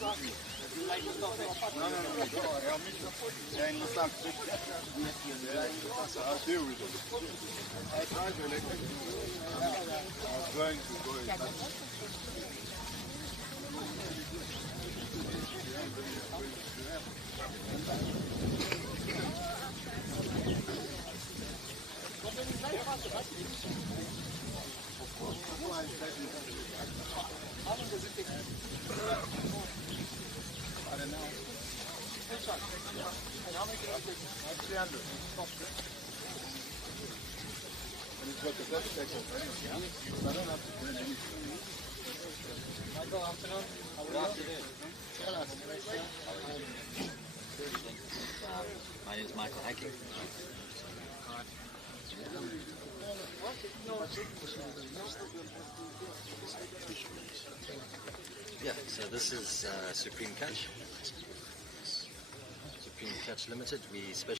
I'll meet you. Yeah, in the sun. I'll deal with it. I tried to electric. I was going to go in. How long does it take? I don't know. Which one? And how many kilometers? 300. And it's got the best section, right? I don't have to burn anything. Michael, afternoon. How are you? Tell us. My name is Michael Hacking. Yeah, so this is Supreme Catch. Supreme Catch Limited. We specialize.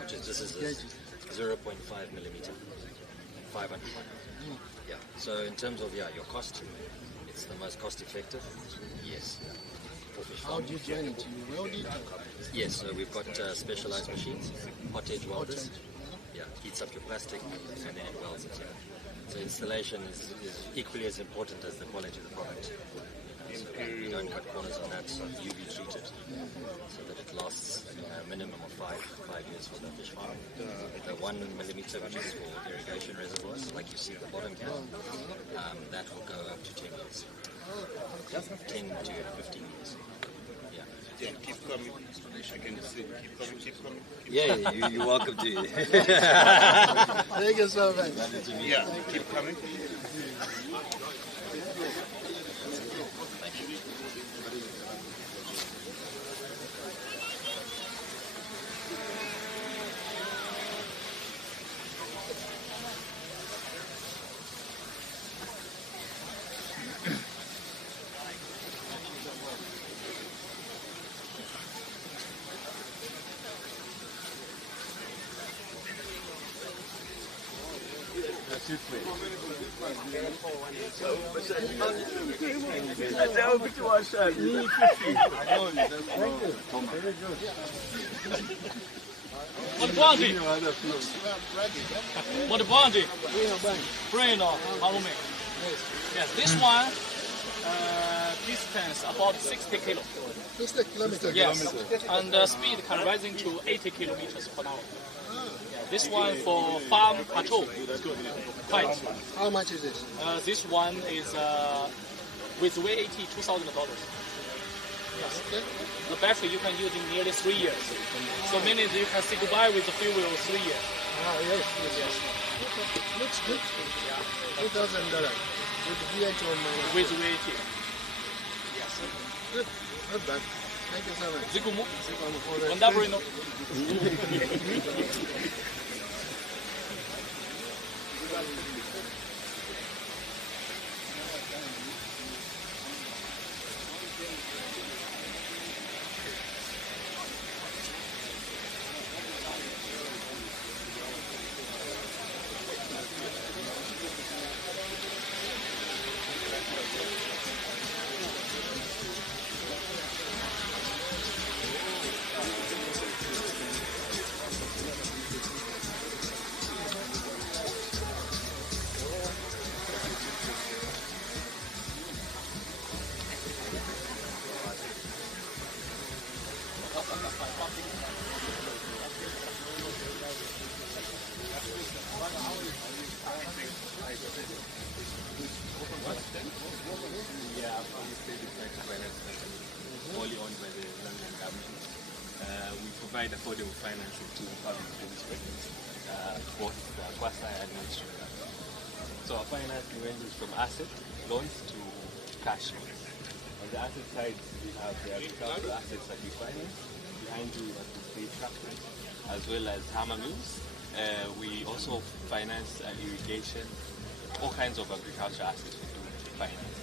This is a 0.5 millimeter, 500. Yeah. So in terms of your cost, it's the most cost effective. Yes. How do you join it? You weld it? Yes. So we've got specialized machines, hot edge welders. Yeah. Heats up your plastic and then it welds it. Yeah. So installation is equally as important as the quality of the product. So we don't cut corners on that, so UV treated so that it lasts a minimum of five years for the fish farm. The 1 millimeter, which is for irrigation reservoirs, like you see at the bottom here, that will go up to 10 years. 10 to 15 years. Yeah. Yeah, keep coming. I can see. Keep coming. Yeah, you're welcome to. Thank you so much. Yeah, keep coming. What Brain or Malume? Yes, this one distance about 60 kilos. 60 kilometers. Yes, and the speed can rising to 80 kilometers per hour. Yeah, this one for farm patrol. Right. How much is this? This one is with VAT $2,000. Yes. Okay. The battery you can use in nearly 3 years. So meaning you can say goodbye with the fuel 3 years. Ah, yes. Okay. Looks good. Yeah. $2,000 with VAT or minus? With VAT. Yes. Good. Not bad. Thank you so much. Zikumu. Zikumu. Ondabrino. are a public service microfinance company, wholly owned by the Zambian government. We provide affordable financing to public service workers, both Kwasa and non-structural. So our financing ranges from asset loans to cash loans. On the asset side, we have the agricultural assets that we finance. Behind you, are the tractors, as well as hammer mills. We also finance irrigation, all kinds of agricultural assets we do finance.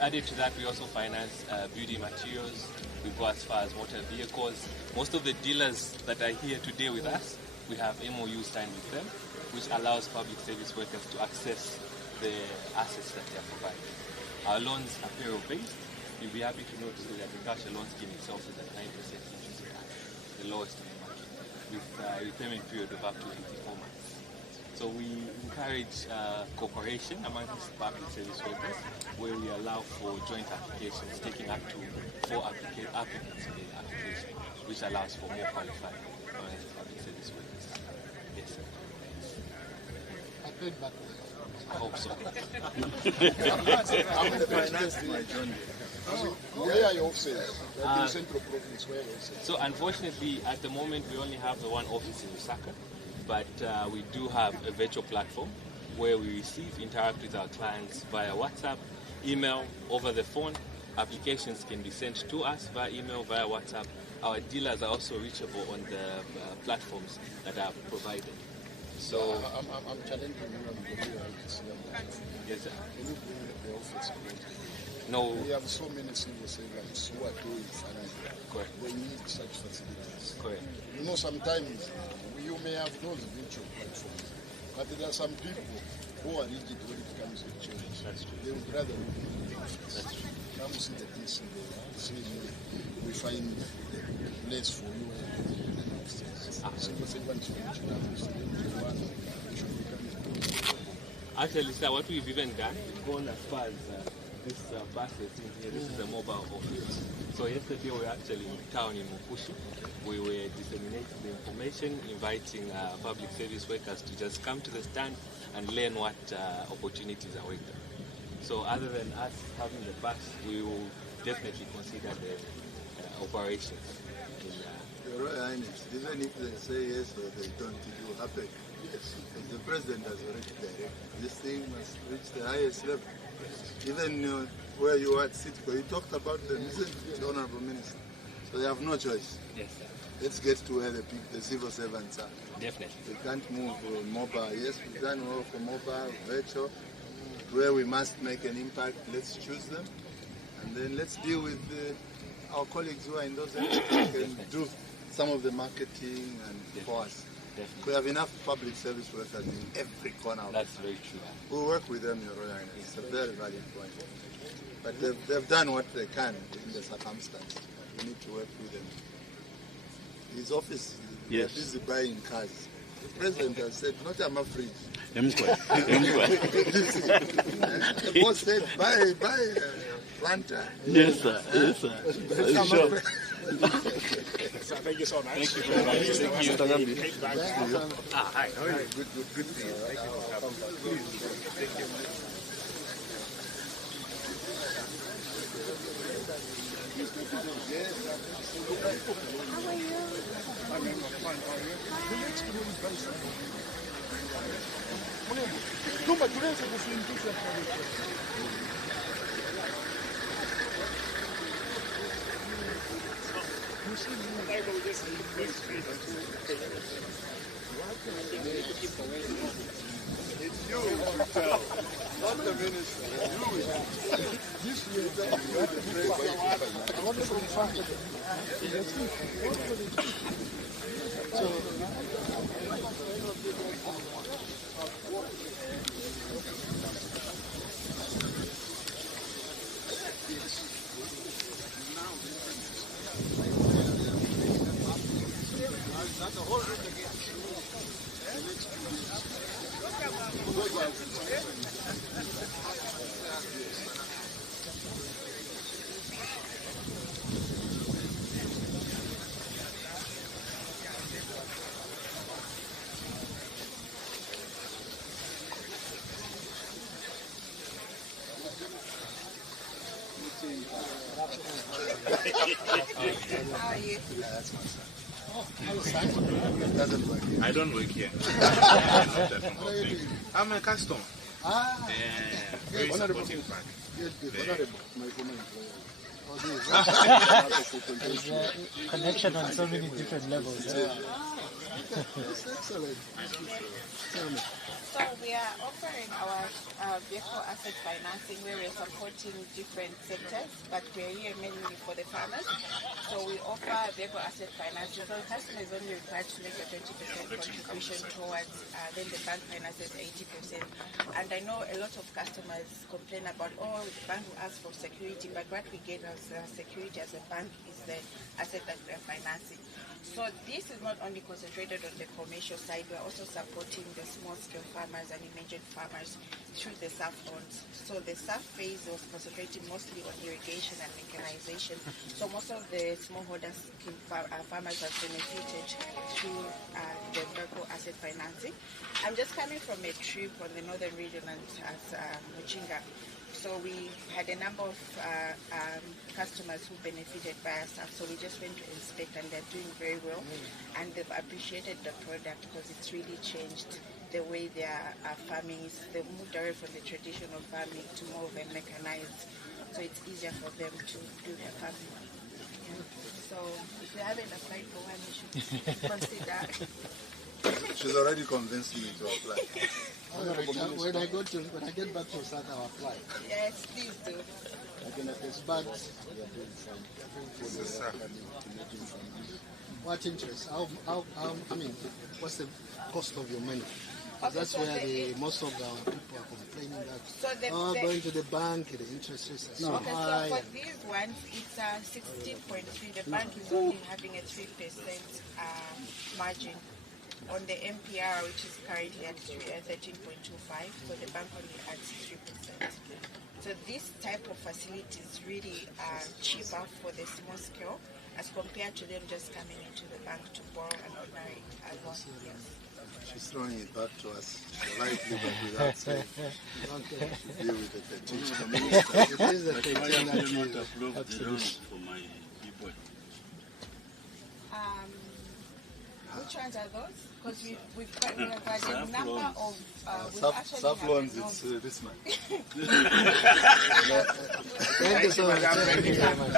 Added to that, we also finance building materials. We go as far as motor vehicles. Most of the dealers that are here today with us, we have MOU signed with them, which allows public service workers to access the assets that they are providing. Our loans are payroll-based. You'll be happy to notice that the agricultural loan scheme itself is at 9% interest rate, the lowest in the market, with a repayment period of up to 84 months. So we encourage cooperation among these public service workers, where we allow for joint applications, taking up to 4 applicants per application, which allows for more qualified public service workers. Yes, sir. I paid back. I hope so. I'm financing my journey. Where are your offices? In Central Province, where are your offices? So unfortunately, at the moment, we only have the one office in Lusaka, but we do have a virtual platform where we interact with our clients via WhatsApp, email, over the phone. Applications can be sent to us via email, via WhatsApp. Our dealers are also reachable on the platforms that are provided. So I'm challenging you on the yes, sir. Can you bring the office? No. We have so many civil servants who are doing farming. Correct. They need such facilities. Correct. You know, sometimes you may have those virtual platforms, but there are some people who are rigid when it comes to change. That's true. They would rather look in the office. That's true. Come see the DC, we find a place for you. Civil servants Actually, sir, what we've even done, we've gone as far as this bus that's in here. This is a mobile office. So yesterday we were actually in town in Mkushi. We were disseminating the information, inviting public service workers to just come to the stand and learn what opportunities are waiting. So other than us having the bus, we will definitely consider the operations. Your Royal Highness, even if they say yes or they don't, it will happen. Yes. Because the President has already directed. This thing must reach the highest level. Even where you are at Citco, you talked about them, isn't it, Honorable Minister? So they have no choice. Yes, sir. Let's get to where the civil servants are. Definitely. We can't move mobile. Yes, we've done well for mobile, virtual. Where we must make an impact, let's choose them. And then let's deal with our colleagues who are in those areas who can do some of the marketing and for us. Definitely. We have enough public service workers in every corner. That's very true. We'll work with them, Your Royal Highness. It's a very valid point. But they've done what they can in the circumstance. We need to work with them. His office, they're busy buying cars. The President has said, not a fridge. The boss said, buy a planter. Yes, sir. Yes, sir. Sure. Thank you so much. Thank you very much. Thank you. Hi. How are you? Good to see you. Thank you. Thank you. How are you? I'm fine. How are you? The next one is very simple. Kumba, tunaweza kufundisha It's you who tell, not the minister. This year, you have to pray for it. I want to confirm that How are you? That's my son. It doesn't work here. I don't work here. I'm a customer. Very supporting bank. Honorable, my former employer. There's a connection on so many different levels. That's excellent. Tell me. So we are offering our vehicle asset financing where we're supporting different sectors, but we're here mainly for the farmers. So we offer vehicle asset financing. So the customer is only required to make a 20% contribution towards, then the bank finances 80%. And I know a lot of customers complain about, oh, the bank will ask for security, but what we get as security as a bank is the asset that we're financing. So this is not only concentrated on the commercial side, we're also supporting the small-scale farmers and emerging farmers through the SAF loans. So the SAF phase was concentrating mostly on irrigation and mechanization. So most of the smallholder farmers have benefited through the vehicle asset financing. I'm just coming from a trip on the northern region and at Muchinga. So we had a number of customers who benefited by our stuff. So we just went to inspect and they're doing very well. And they've appreciated the product because it's really changed the way their farming is. They've moved away from the traditional farming to more of a mechanized. So it's easier for them to do their farming. Yeah. So if you haven't applied for one, you should consider. She's already convinced me to apply. When I get back to South, I'll apply. Yes, please do. Again, at this but we are doing some what interest? I mean, what's the cost of your money? Okay, that's so where most of our people are complaining that so going to the bank, the interest rates are so okay, high. so for these ones, it's 16.3. The bank is only having a 3% margin. On the MPR, which is currently at 13.25, so the bank only adds 3%. So this type of facility is really cheaper for the small scale as compared to them just coming into the bank to borrow an ordinary loan. Yes. She's throwing it back to us politely, but without saying to deal with the petition. It is a Why petition don't you that not approve the loan for my people? Which ones are those? Because we've got a number of... Saf loans, it's this man. Thank you so much. Thank you very much.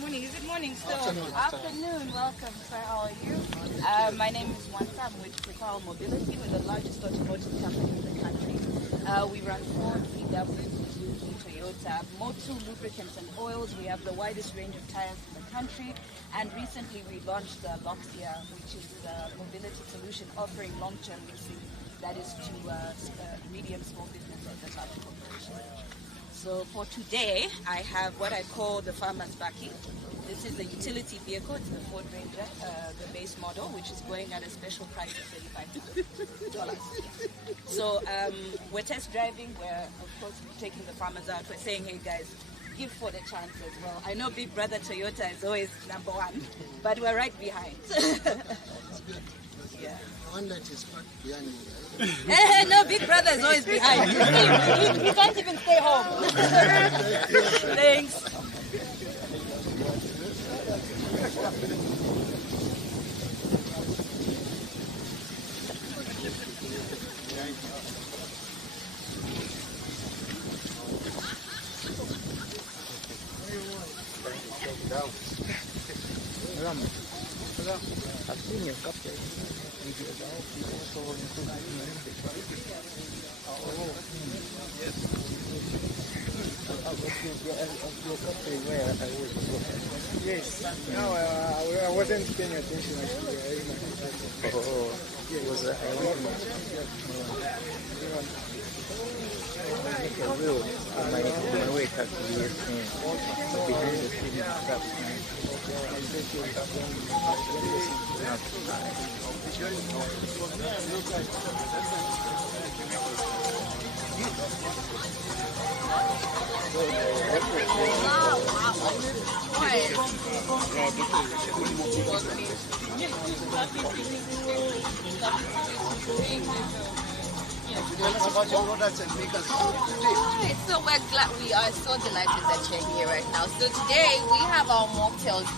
Morning. Is it morning still? Afternoon. Welcome. So how are you? My name is Wanta. I'm with Propel Mobility. We're the largest automotive company in the country. We run Ford, VW, Suzuki, Toyota, Motu lubricants and oils. We have the widest range of tires in the country. And recently we launched the Loxia, which is a mobility solution offering long-term leasing that is to medium small businesses and large corporations. So for today, I have what I call the Farmer's Baki. This is the utility vehicle. It's the Ford Ranger, the base model, which is going at a special price of $35. So we're test driving. We're, of course, taking the farmers out. We're saying, hey, guys, give for the chance as well. I know Big Brother Toyota is always #1, but we're right behind. Yeah. One that is behind you. No, Big Brother is always behind. He can't even stay home. Thanks. I've seen your couple videos out. You also include your couple where I was. Yes. No, I wasn't paying attention actually. It was a real my way back to years behind the scenes stuff. Tell us about your products and make us Alright, so we are so delighted that you're here right now. So today we have our mocktails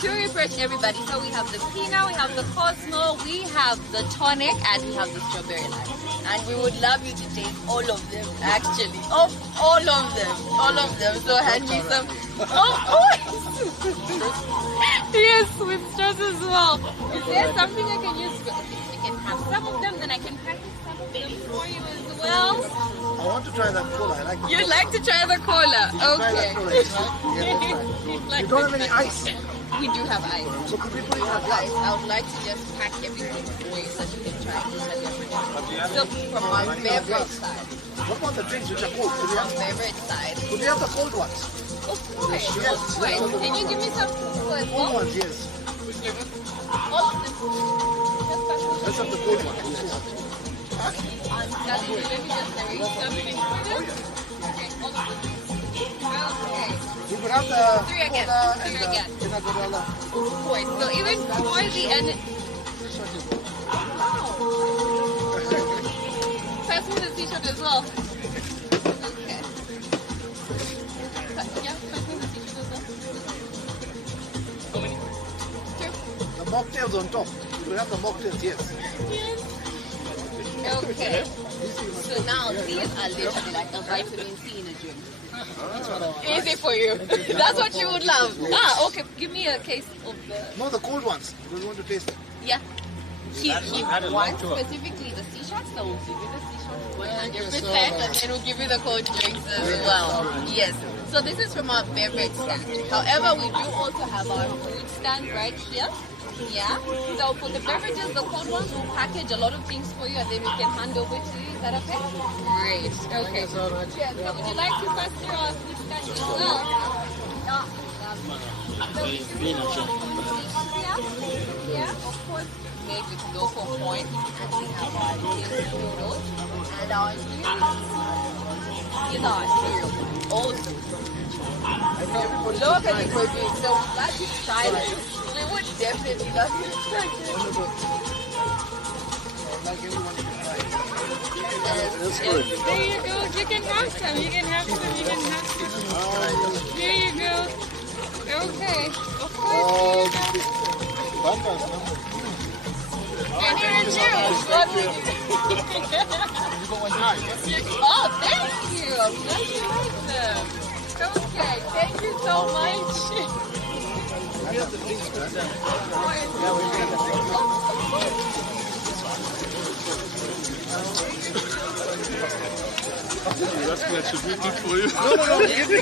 to refresh everybody. So we have the Pina, we have the Cosmo, we have the tonic, and we have the strawberry lime. And we would love you to taste all of them, actually. All of them. So hand me some. Yes, with straws as well. Is there something I can use? We can have some of them, then I can package some of them for you as well. I want to try that cola. I like the You'd like to try the cola? Okay. You don't have any ice? We do have ice. So could we put it in a glass? I would like to just pack everything for you so you can try it. So from our beverage side. What about the drinks which are cold? Could we have beverage side? Could we have the cold ones? Of course. Yes. Can you give me some cold as well? Cold ones, yes. All of them. Let's have the cold ones. Let me just arrange something for them. Okay, all of them. Okay. We could have the Three again. cola Three and again. the Coca-Cola. Wait, so even for the end. Pass me the t-shirt as well. Okay. Yeah, pass me the t-shirt as well. How many? Two. The mocktails on top. We could have the mocktails, yes. Okay. So now these are literally like a vitamin C in a drink. Easy for you. That's what you would love. Okay. Give me a case of the... No, the cold ones. We want to taste them. Yeah. He wants specifically the sea shots, so we'll give you the sea shots 100%, and then we'll give you the cold drinks as well. Yes. So this is from our beverage stand. However, we do also have our food stand right here. Yeah. So for the beverages, the cold ones, we'll package a lot of things for you, and then we can hand over to you. Is that okay? Great. Okay. Yes. So would you like to pass through our food stand as well? Yeah, of course, made with local coin, and we have our noodles and our cereal. These are our cereal. Also, look at the cooking. So that is silent. We would definitely love you to try it. That's good. There you go. You can have some. You can have some. You can have some. There you go. Okay. Of course. And here is you. Oh, thank you. I'm glad you like them. Okay. Thank you so much. That's what should be good for you. No, give me.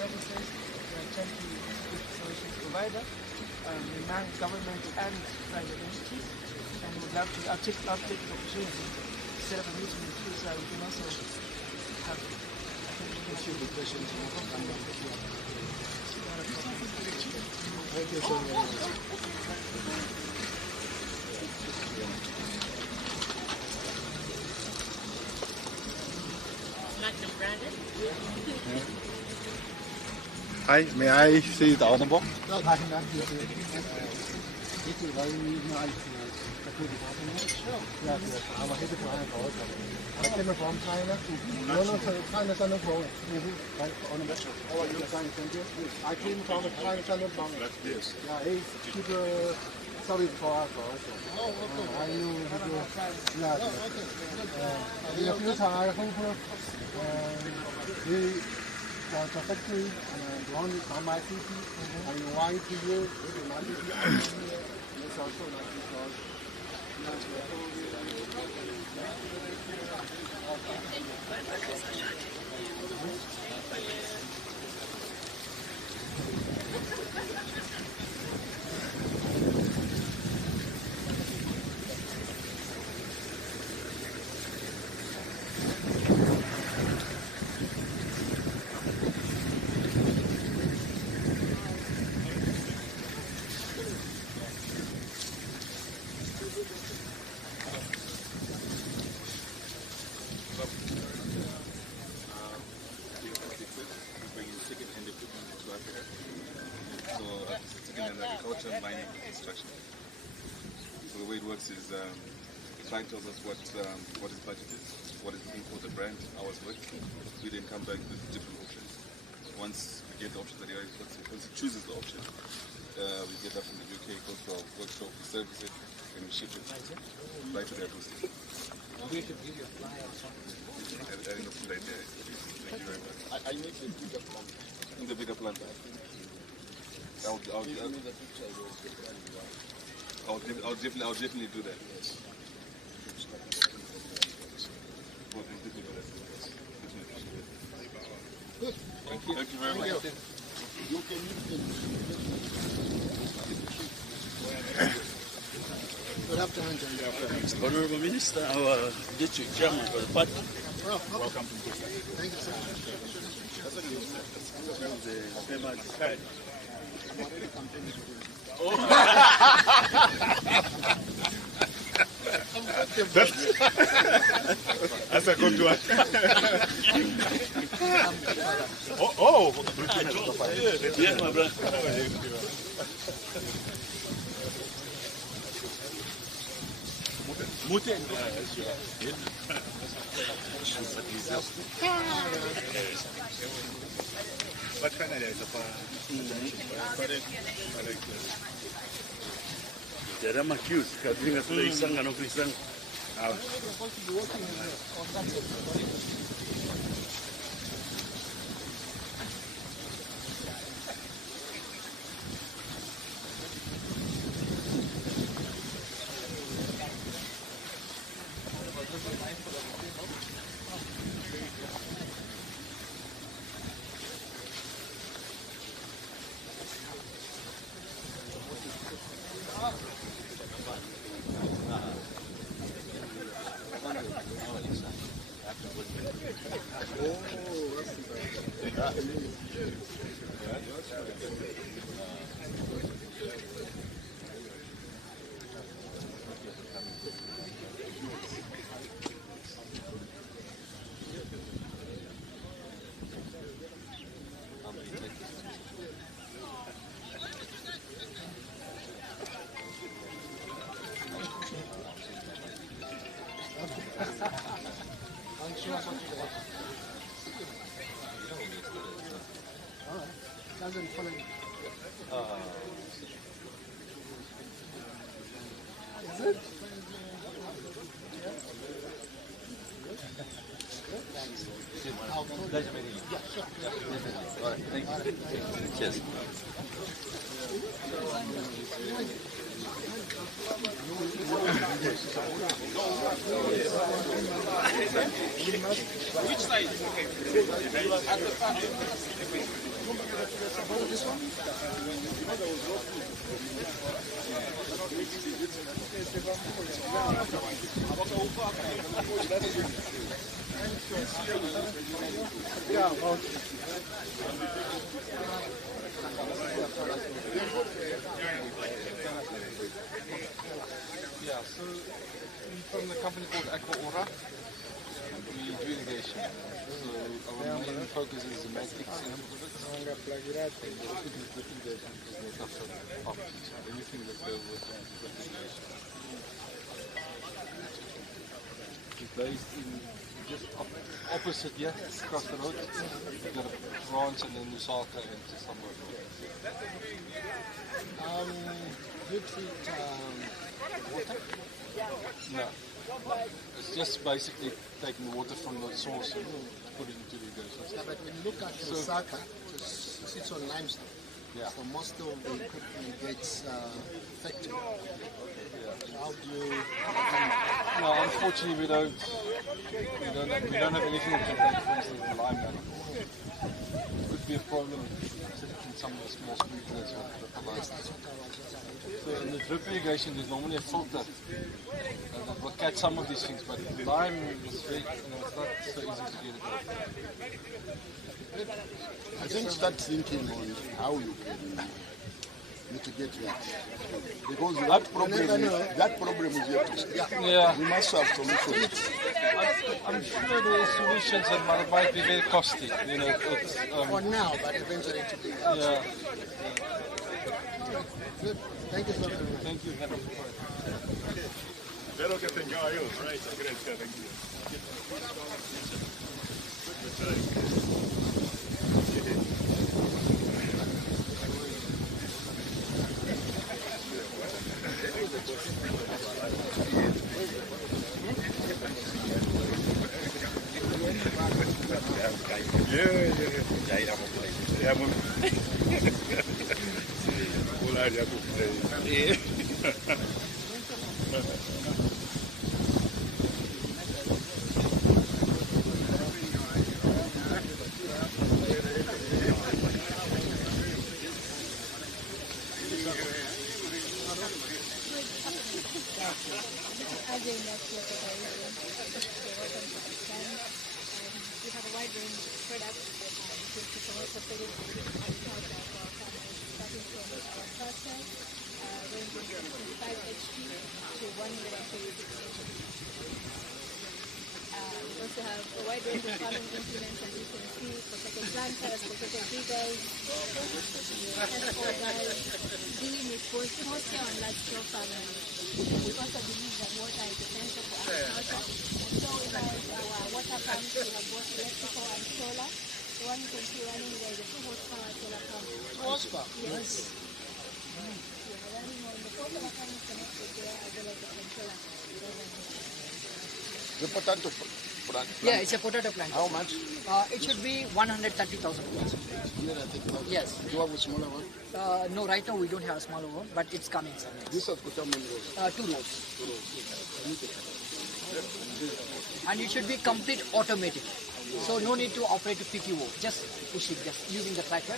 Services, we are turnkey solutions provider. We manage government and private entities, and would love to take the opportunity to set up a meeting with you so we can also have questions. Thank you so much. Hi, may I see the other book? Yes, I'm a head client also. I came from China. China Southern Province. Oh, you thank you. I came from China Southern Province. Yes. Yeah, he keep service for us also. Oh, okay. I know he yeah. In the future, I hope the factory run on my city. I invite you to my city. It's also nice because mining construction. So the way it works is the client tells us what his budget is, what is looking for the brand, hours work. We then come back with different options. Once we get the options that he once he chooses the option, we get that from the UK, goes to our workshop, we service it, and we ship it right to their doorstep. we should give you a flyer or something. I think that's a good idea. Thank you very much. I need a bigger plant. In the bigger plant. I'll definitely do that. Yes. Good. Thank you very much. You can Good afternoon, John. Honorable Minister, our district chairman for the party. Welcome to Mkushi. Thank you so much. The famous card. That's a good one. Yes, my brother. Muten. But finally, it's There are accused. Kadringa Sanga no Frisang. Thanks. Pleasure meeting you. Yeah, sure. Definitely. All right. Thank you. Cheers. Which side? At the front. This one? Yeah, okay. Yeah, so we're from the company called Aqua Aura. We do irrigation. So our main focus is semantics and anything that goes with irrigation. It's based in just opposite here, across the road. We've got a branch and then Lusaka and somewhere. Do you treat water? No. It's just basically taking the water from the source and putting it into the irrigation. Yeah, but when you look at Lusaka, it sits on limestone. Yeah. So most of the equipment gets affected. How do you? No, unfortunately we don't have anything that can take, for instance, the lime mantle. Could be a problem in some of the small sprinklers or fertilizers. So in the drip irrigation there's normally a filter that will catch some of these things, but lime is very, it's not so easy to get it out. I think start thinking on how you can mitigate that. Because that problem is yet to stay. Yeah. We must have solutions. I'm sure there are solutions that might be very costly. It's, For now, but eventually to be. Yeah. Good. Thank you so very much. Thank you. Pero que tenga ellos, right? Thank you. We have a wide range of products to promote sustainability agriculture for our farmers, starting from our tractors, ranging from 25 HP to 136 HP. We also have a wide range of farming implements, as you can see, potato planters, potato diggers, S4 dealing with both small-scale and large-scale farming. We also believe that water is essential for agriculture. And so we have our water pumps, we have both electrical and solar. The one you can see running there is a 2 horsepower solar pump. 2 horsepower? Yes. Nice. Yeah, running on the 4 solar pump is connected there as well as the controller. The potato plant. Yeah, it's a potato plant. How much? It should be 130,000. 130,000. Yes. Do you have a smaller one? No, right now we don't have a smaller one, but it's coming. This has put how many rows? 2 rows. 2 rows. And it should be complete automatic. So no need to operate a PTO, just push it, just using the tractor.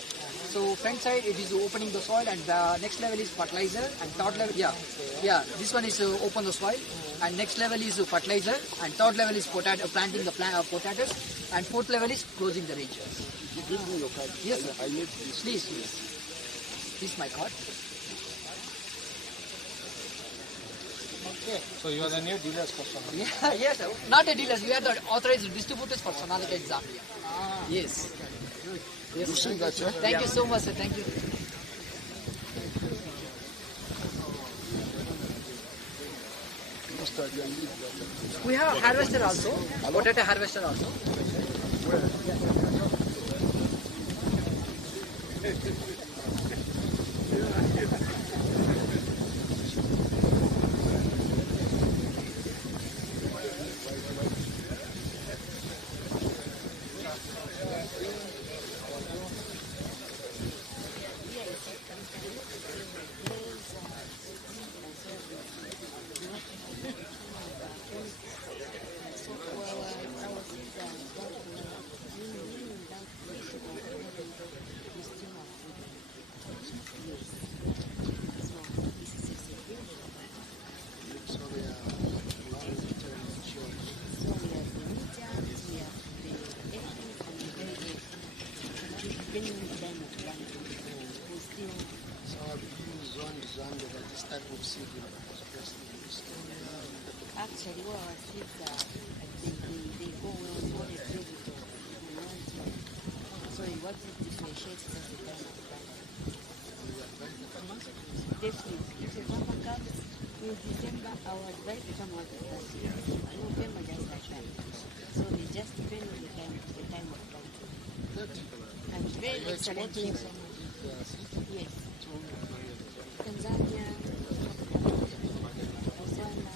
So front side it is opening the soil, and the next level is fertilizer, and third level, this one is open the soil, and next level is fertilizer, and third level is planting the potatoes, and fourth level is closing the range. Give me your card. Yes, sir. I need this. Please. This is my card. Okay. So you are the new dealers for Sonalia? Yeah, yes, sir. Not a dealers. We are the authorized distributors for Sonalia in Zambia. Yes. Yes. You've seen that, yeah? Thank you so much, sir. Thank you. We have harvester also. Potato harvester also. zoned Zambia that this type of seed will express in this area? Actually, what our seeds are, they go well with all the credit of Mulungoti. So what it differentiates is the time of planting. Definitely. If a farmer comes in December, I would advise the farmer to plant. November just like that. So they just depend on the time of planting. And very excellent seeds. Yes. Tanzania, Botswana.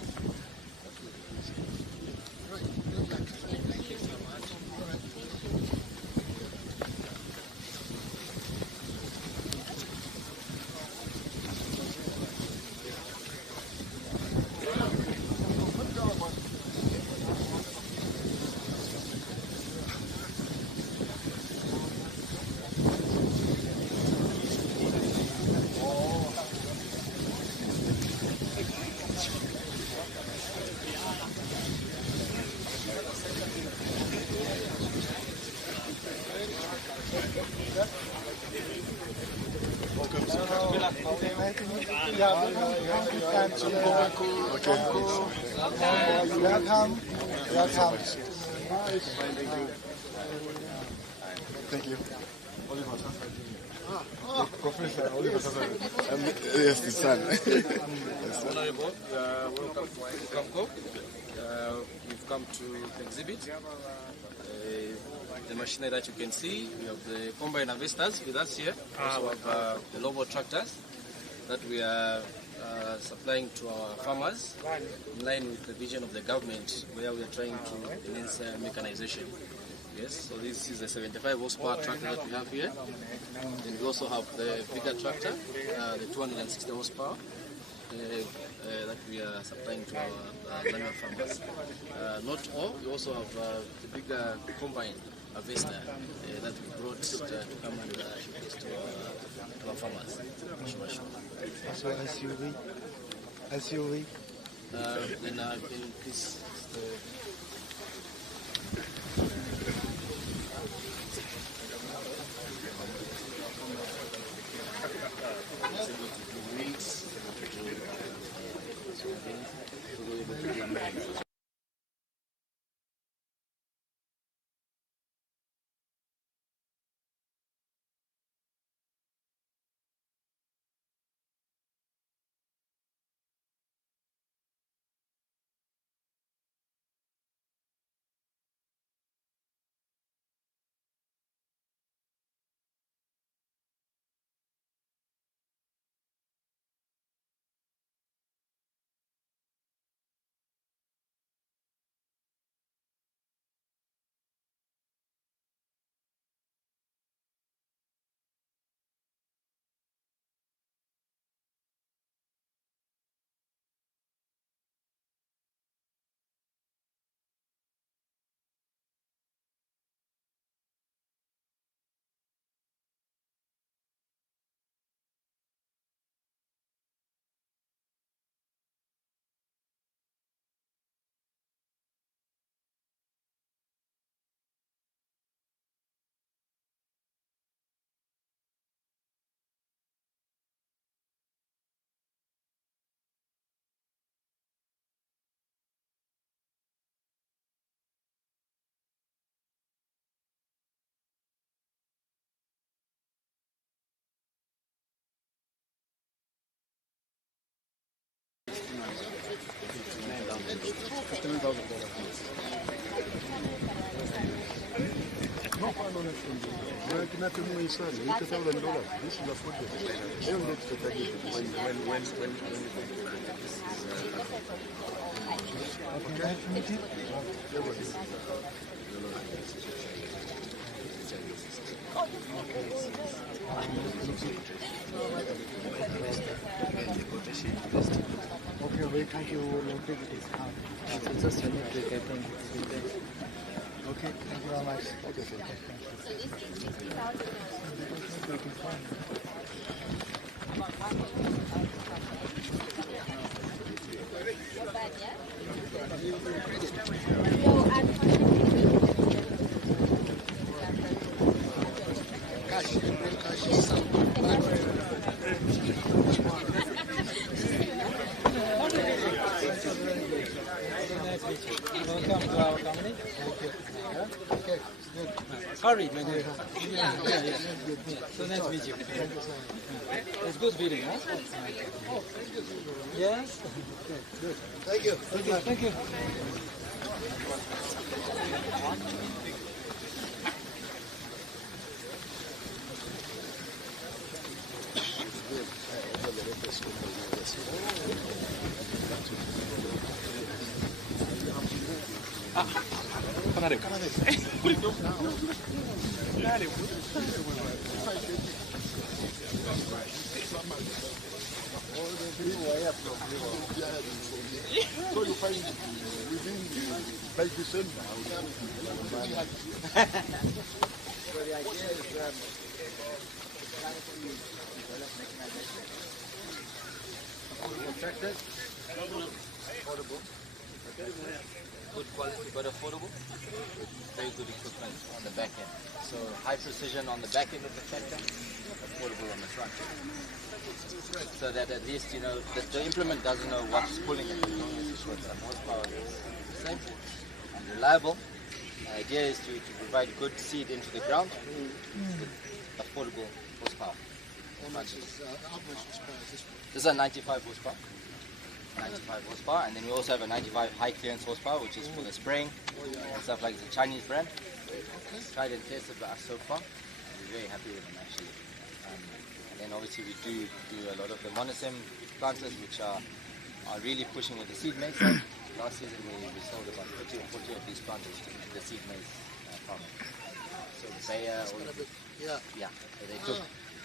Thank you. Professor Oliver Sasol. Yes, the son. Honorable, welcome to Kangwa. We've come to the exhibit. The machinery that you can see, we have the combine harvesters with us here. Also have the lobo tractors that we are supplying to our farmers in line with the vision of the government, where we are trying to enhance mechanization. Yes, so this is a 75 horsepower tractor that we have here. Then we also have the bigger tractor, the 260 horsepower, that we are supplying to our Zambian farmers. Not all, we also have the bigger combine harvester that we brought to come and showcase to our farmers. So SUV? Then this is the No, nothing more is $80,000. This is affordable. They don't get to target when Okay, where can't you locate it? It's just a little bit, I think. Okay, thank you very much. Okay, So this is 60,000. Not bad, yeah? Cash, cash. Savred, my name. Yeah. So nice to meet you. It's good feeling, huh? Yes? Good. Thank you. Thank you. So you find within by December. So the idea is Tractors, affordable, good quality but affordable, with very good equipment on the back end. So high precision on the back end of the tractor, affordable on the front end. So that at least you know that the implement doesn't know what's pulling it, as long as it's short some horsepower is the same and reliable. The idea is to provide good seed into the ground with affordable horsepower. How much is this one? This is a 95 horsepower. 95 horsepower, and then we also have a 95 high clearance horsepower, which is for the spraying and stuff like it's a Chinese brand. Tried and tested by us so far. We're very happy with them actually. And then obviously we do a lot of the monosem planters, which are really pushing with the seed maize side. Last season we sold about 30 or 40 of these planters to the seed maize farming. So the Bayer, all of it. Yeah. So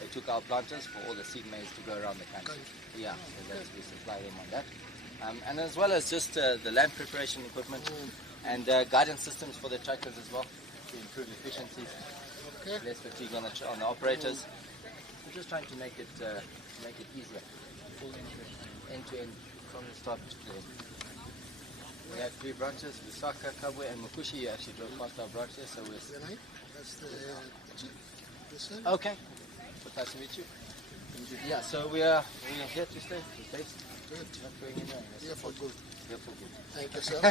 they took our planters for all the seed maize to go around the country. Yeah, so that's, we supply them on that. And as well as just the land preparation equipment and guidance systems for the tractors as well to improve efficiency, less fatigue on the operators. We're just trying to make it easier, end to end from the start to the end. We have 3 branches: Lusaka, Kangwa, and Mkushi. You actually drove past our branch there, so we're. That's the Okay. Well, nice to meet you. Yeah, so we're here to stay. Good. Not going anywhere. Here for good. Here for good. Thank you, sir.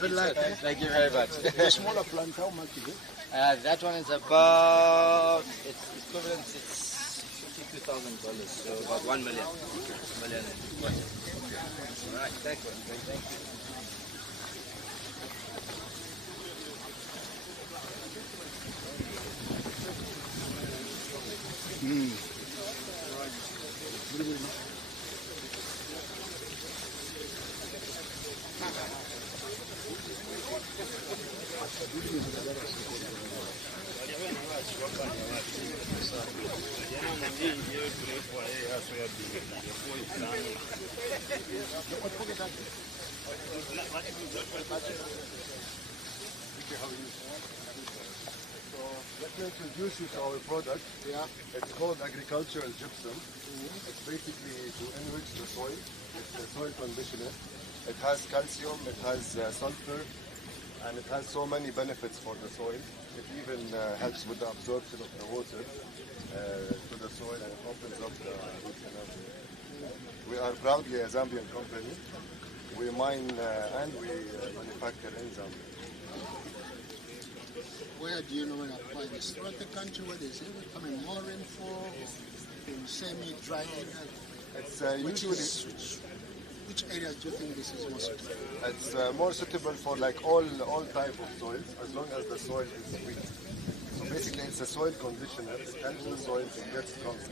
Good luck. Thank you very much. The smaller plant, how much is it? That one is about, it's equivalent, it's $52,000, so about $1 million. All right, thank you. Thank you. Let me introduce you to our product. It's called agricultural gypsum. It's basically to enrich the soil. It's a soil conditioner. It has calcium, it has sulfur, and it has so many benefits for the soil. It even helps with the absorption of the water to the soil, and it opens up the roots and everything. We are proudly a Zambian company. We mine and we manufacture in Zambia. Where do you normally apply this? Throughout the country, where there's becoming more rainfall, in semi-dry areas? It's which areas do you think this is more suitable? It's more suitable for like all type of soils, as long as the soil is weak. So basically, it's a soil conditioner. It helps the soil to get stronger.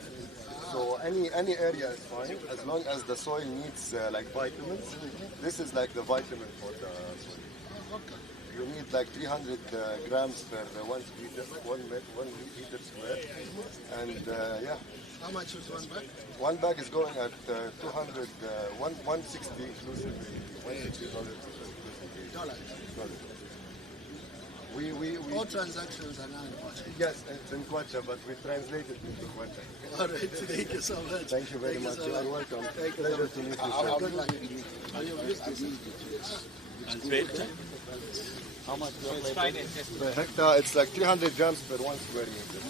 So any area is fine, as long as the soil needs like vitamins. This is like the vitamin for the soil. You need like 300 grams per 1 meter square, and yeah. How much is one bag? One bag is going at 160 inclusive. $160. All transactions are now in Kwacha. Yes, it's in Kwacha, but we translate it into Kwacha. All right, thank you so much. Thank you very much. You are welcome. Thank you. Pleasure to meet you. Good luck. How much per hectare? It's like 300 grams per 1 square meter.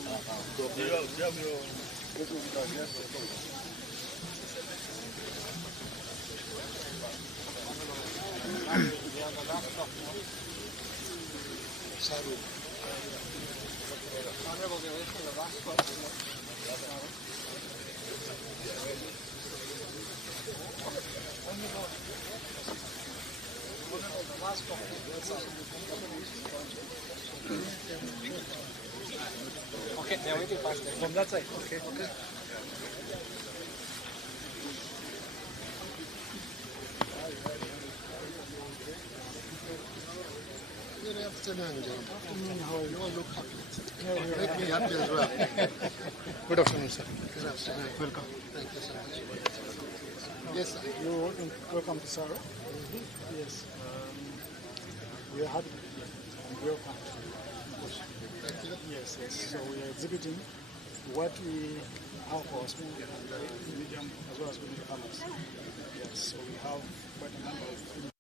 Okay, they're waiting for us from that side. Okay. Okay. Good afternoon, gentlemen. How are you? You all look happy. Make me happy as well. Good afternoon, sir. Good afternoon. Welcome. Thank you so much. Yes, sir. You're welcome to Sarah. Yes. We are happy and welcome. Thank you. Yes, yes. So we are exhibiting what we have for our small and medium as well as big farmers. Yes, so we have quite a number of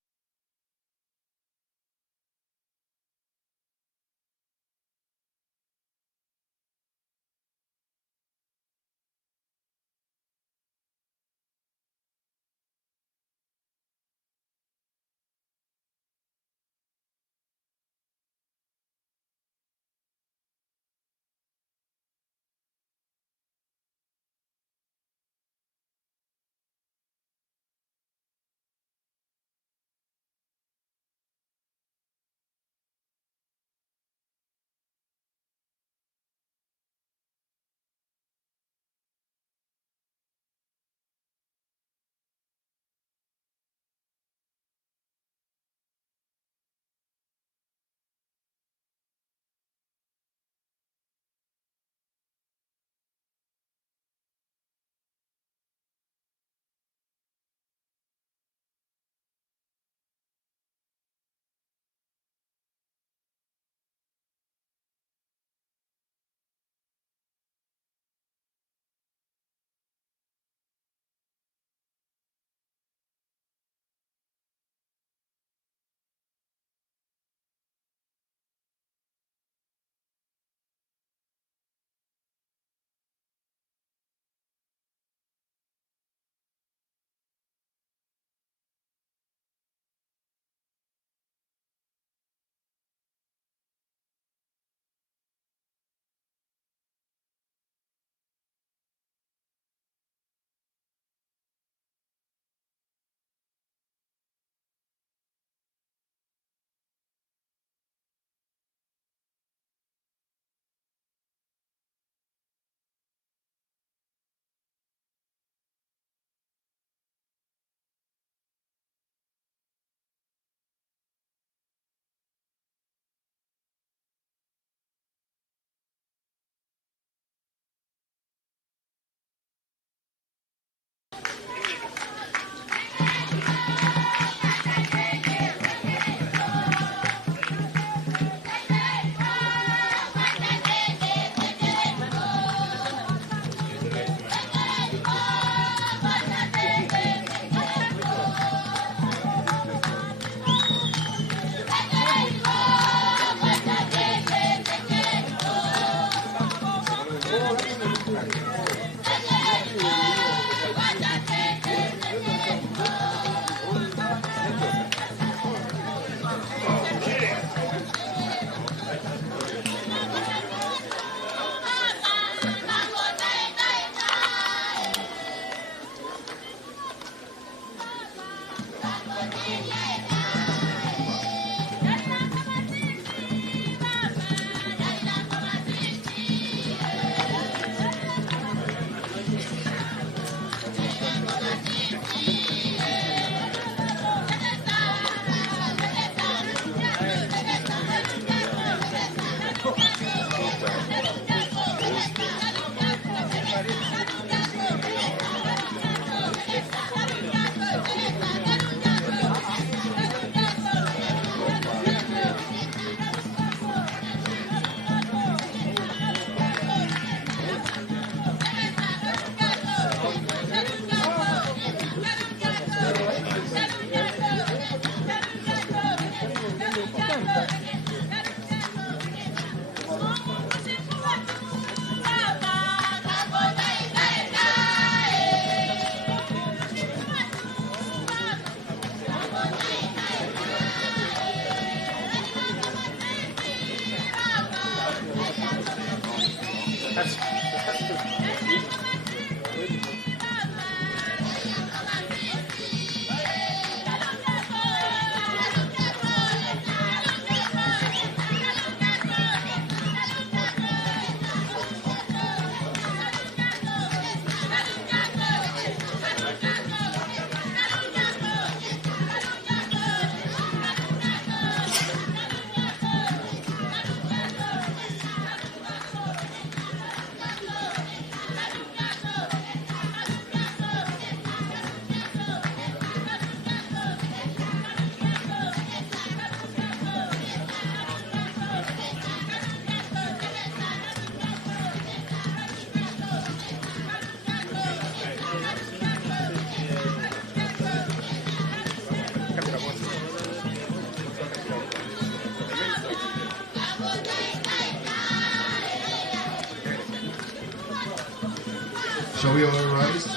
Shall we all rise?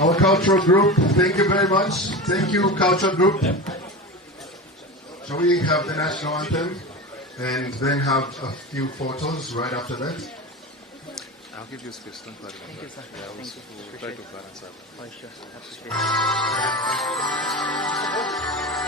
Our cultural group, thank you very much. Thank you, cultural group. Shall we have the national anthem and then have a few photos right after that? I'll give you space, don't worry. Thank you, sir. Yeah, we'll try to balance out. Oh, sure. Appreciate it.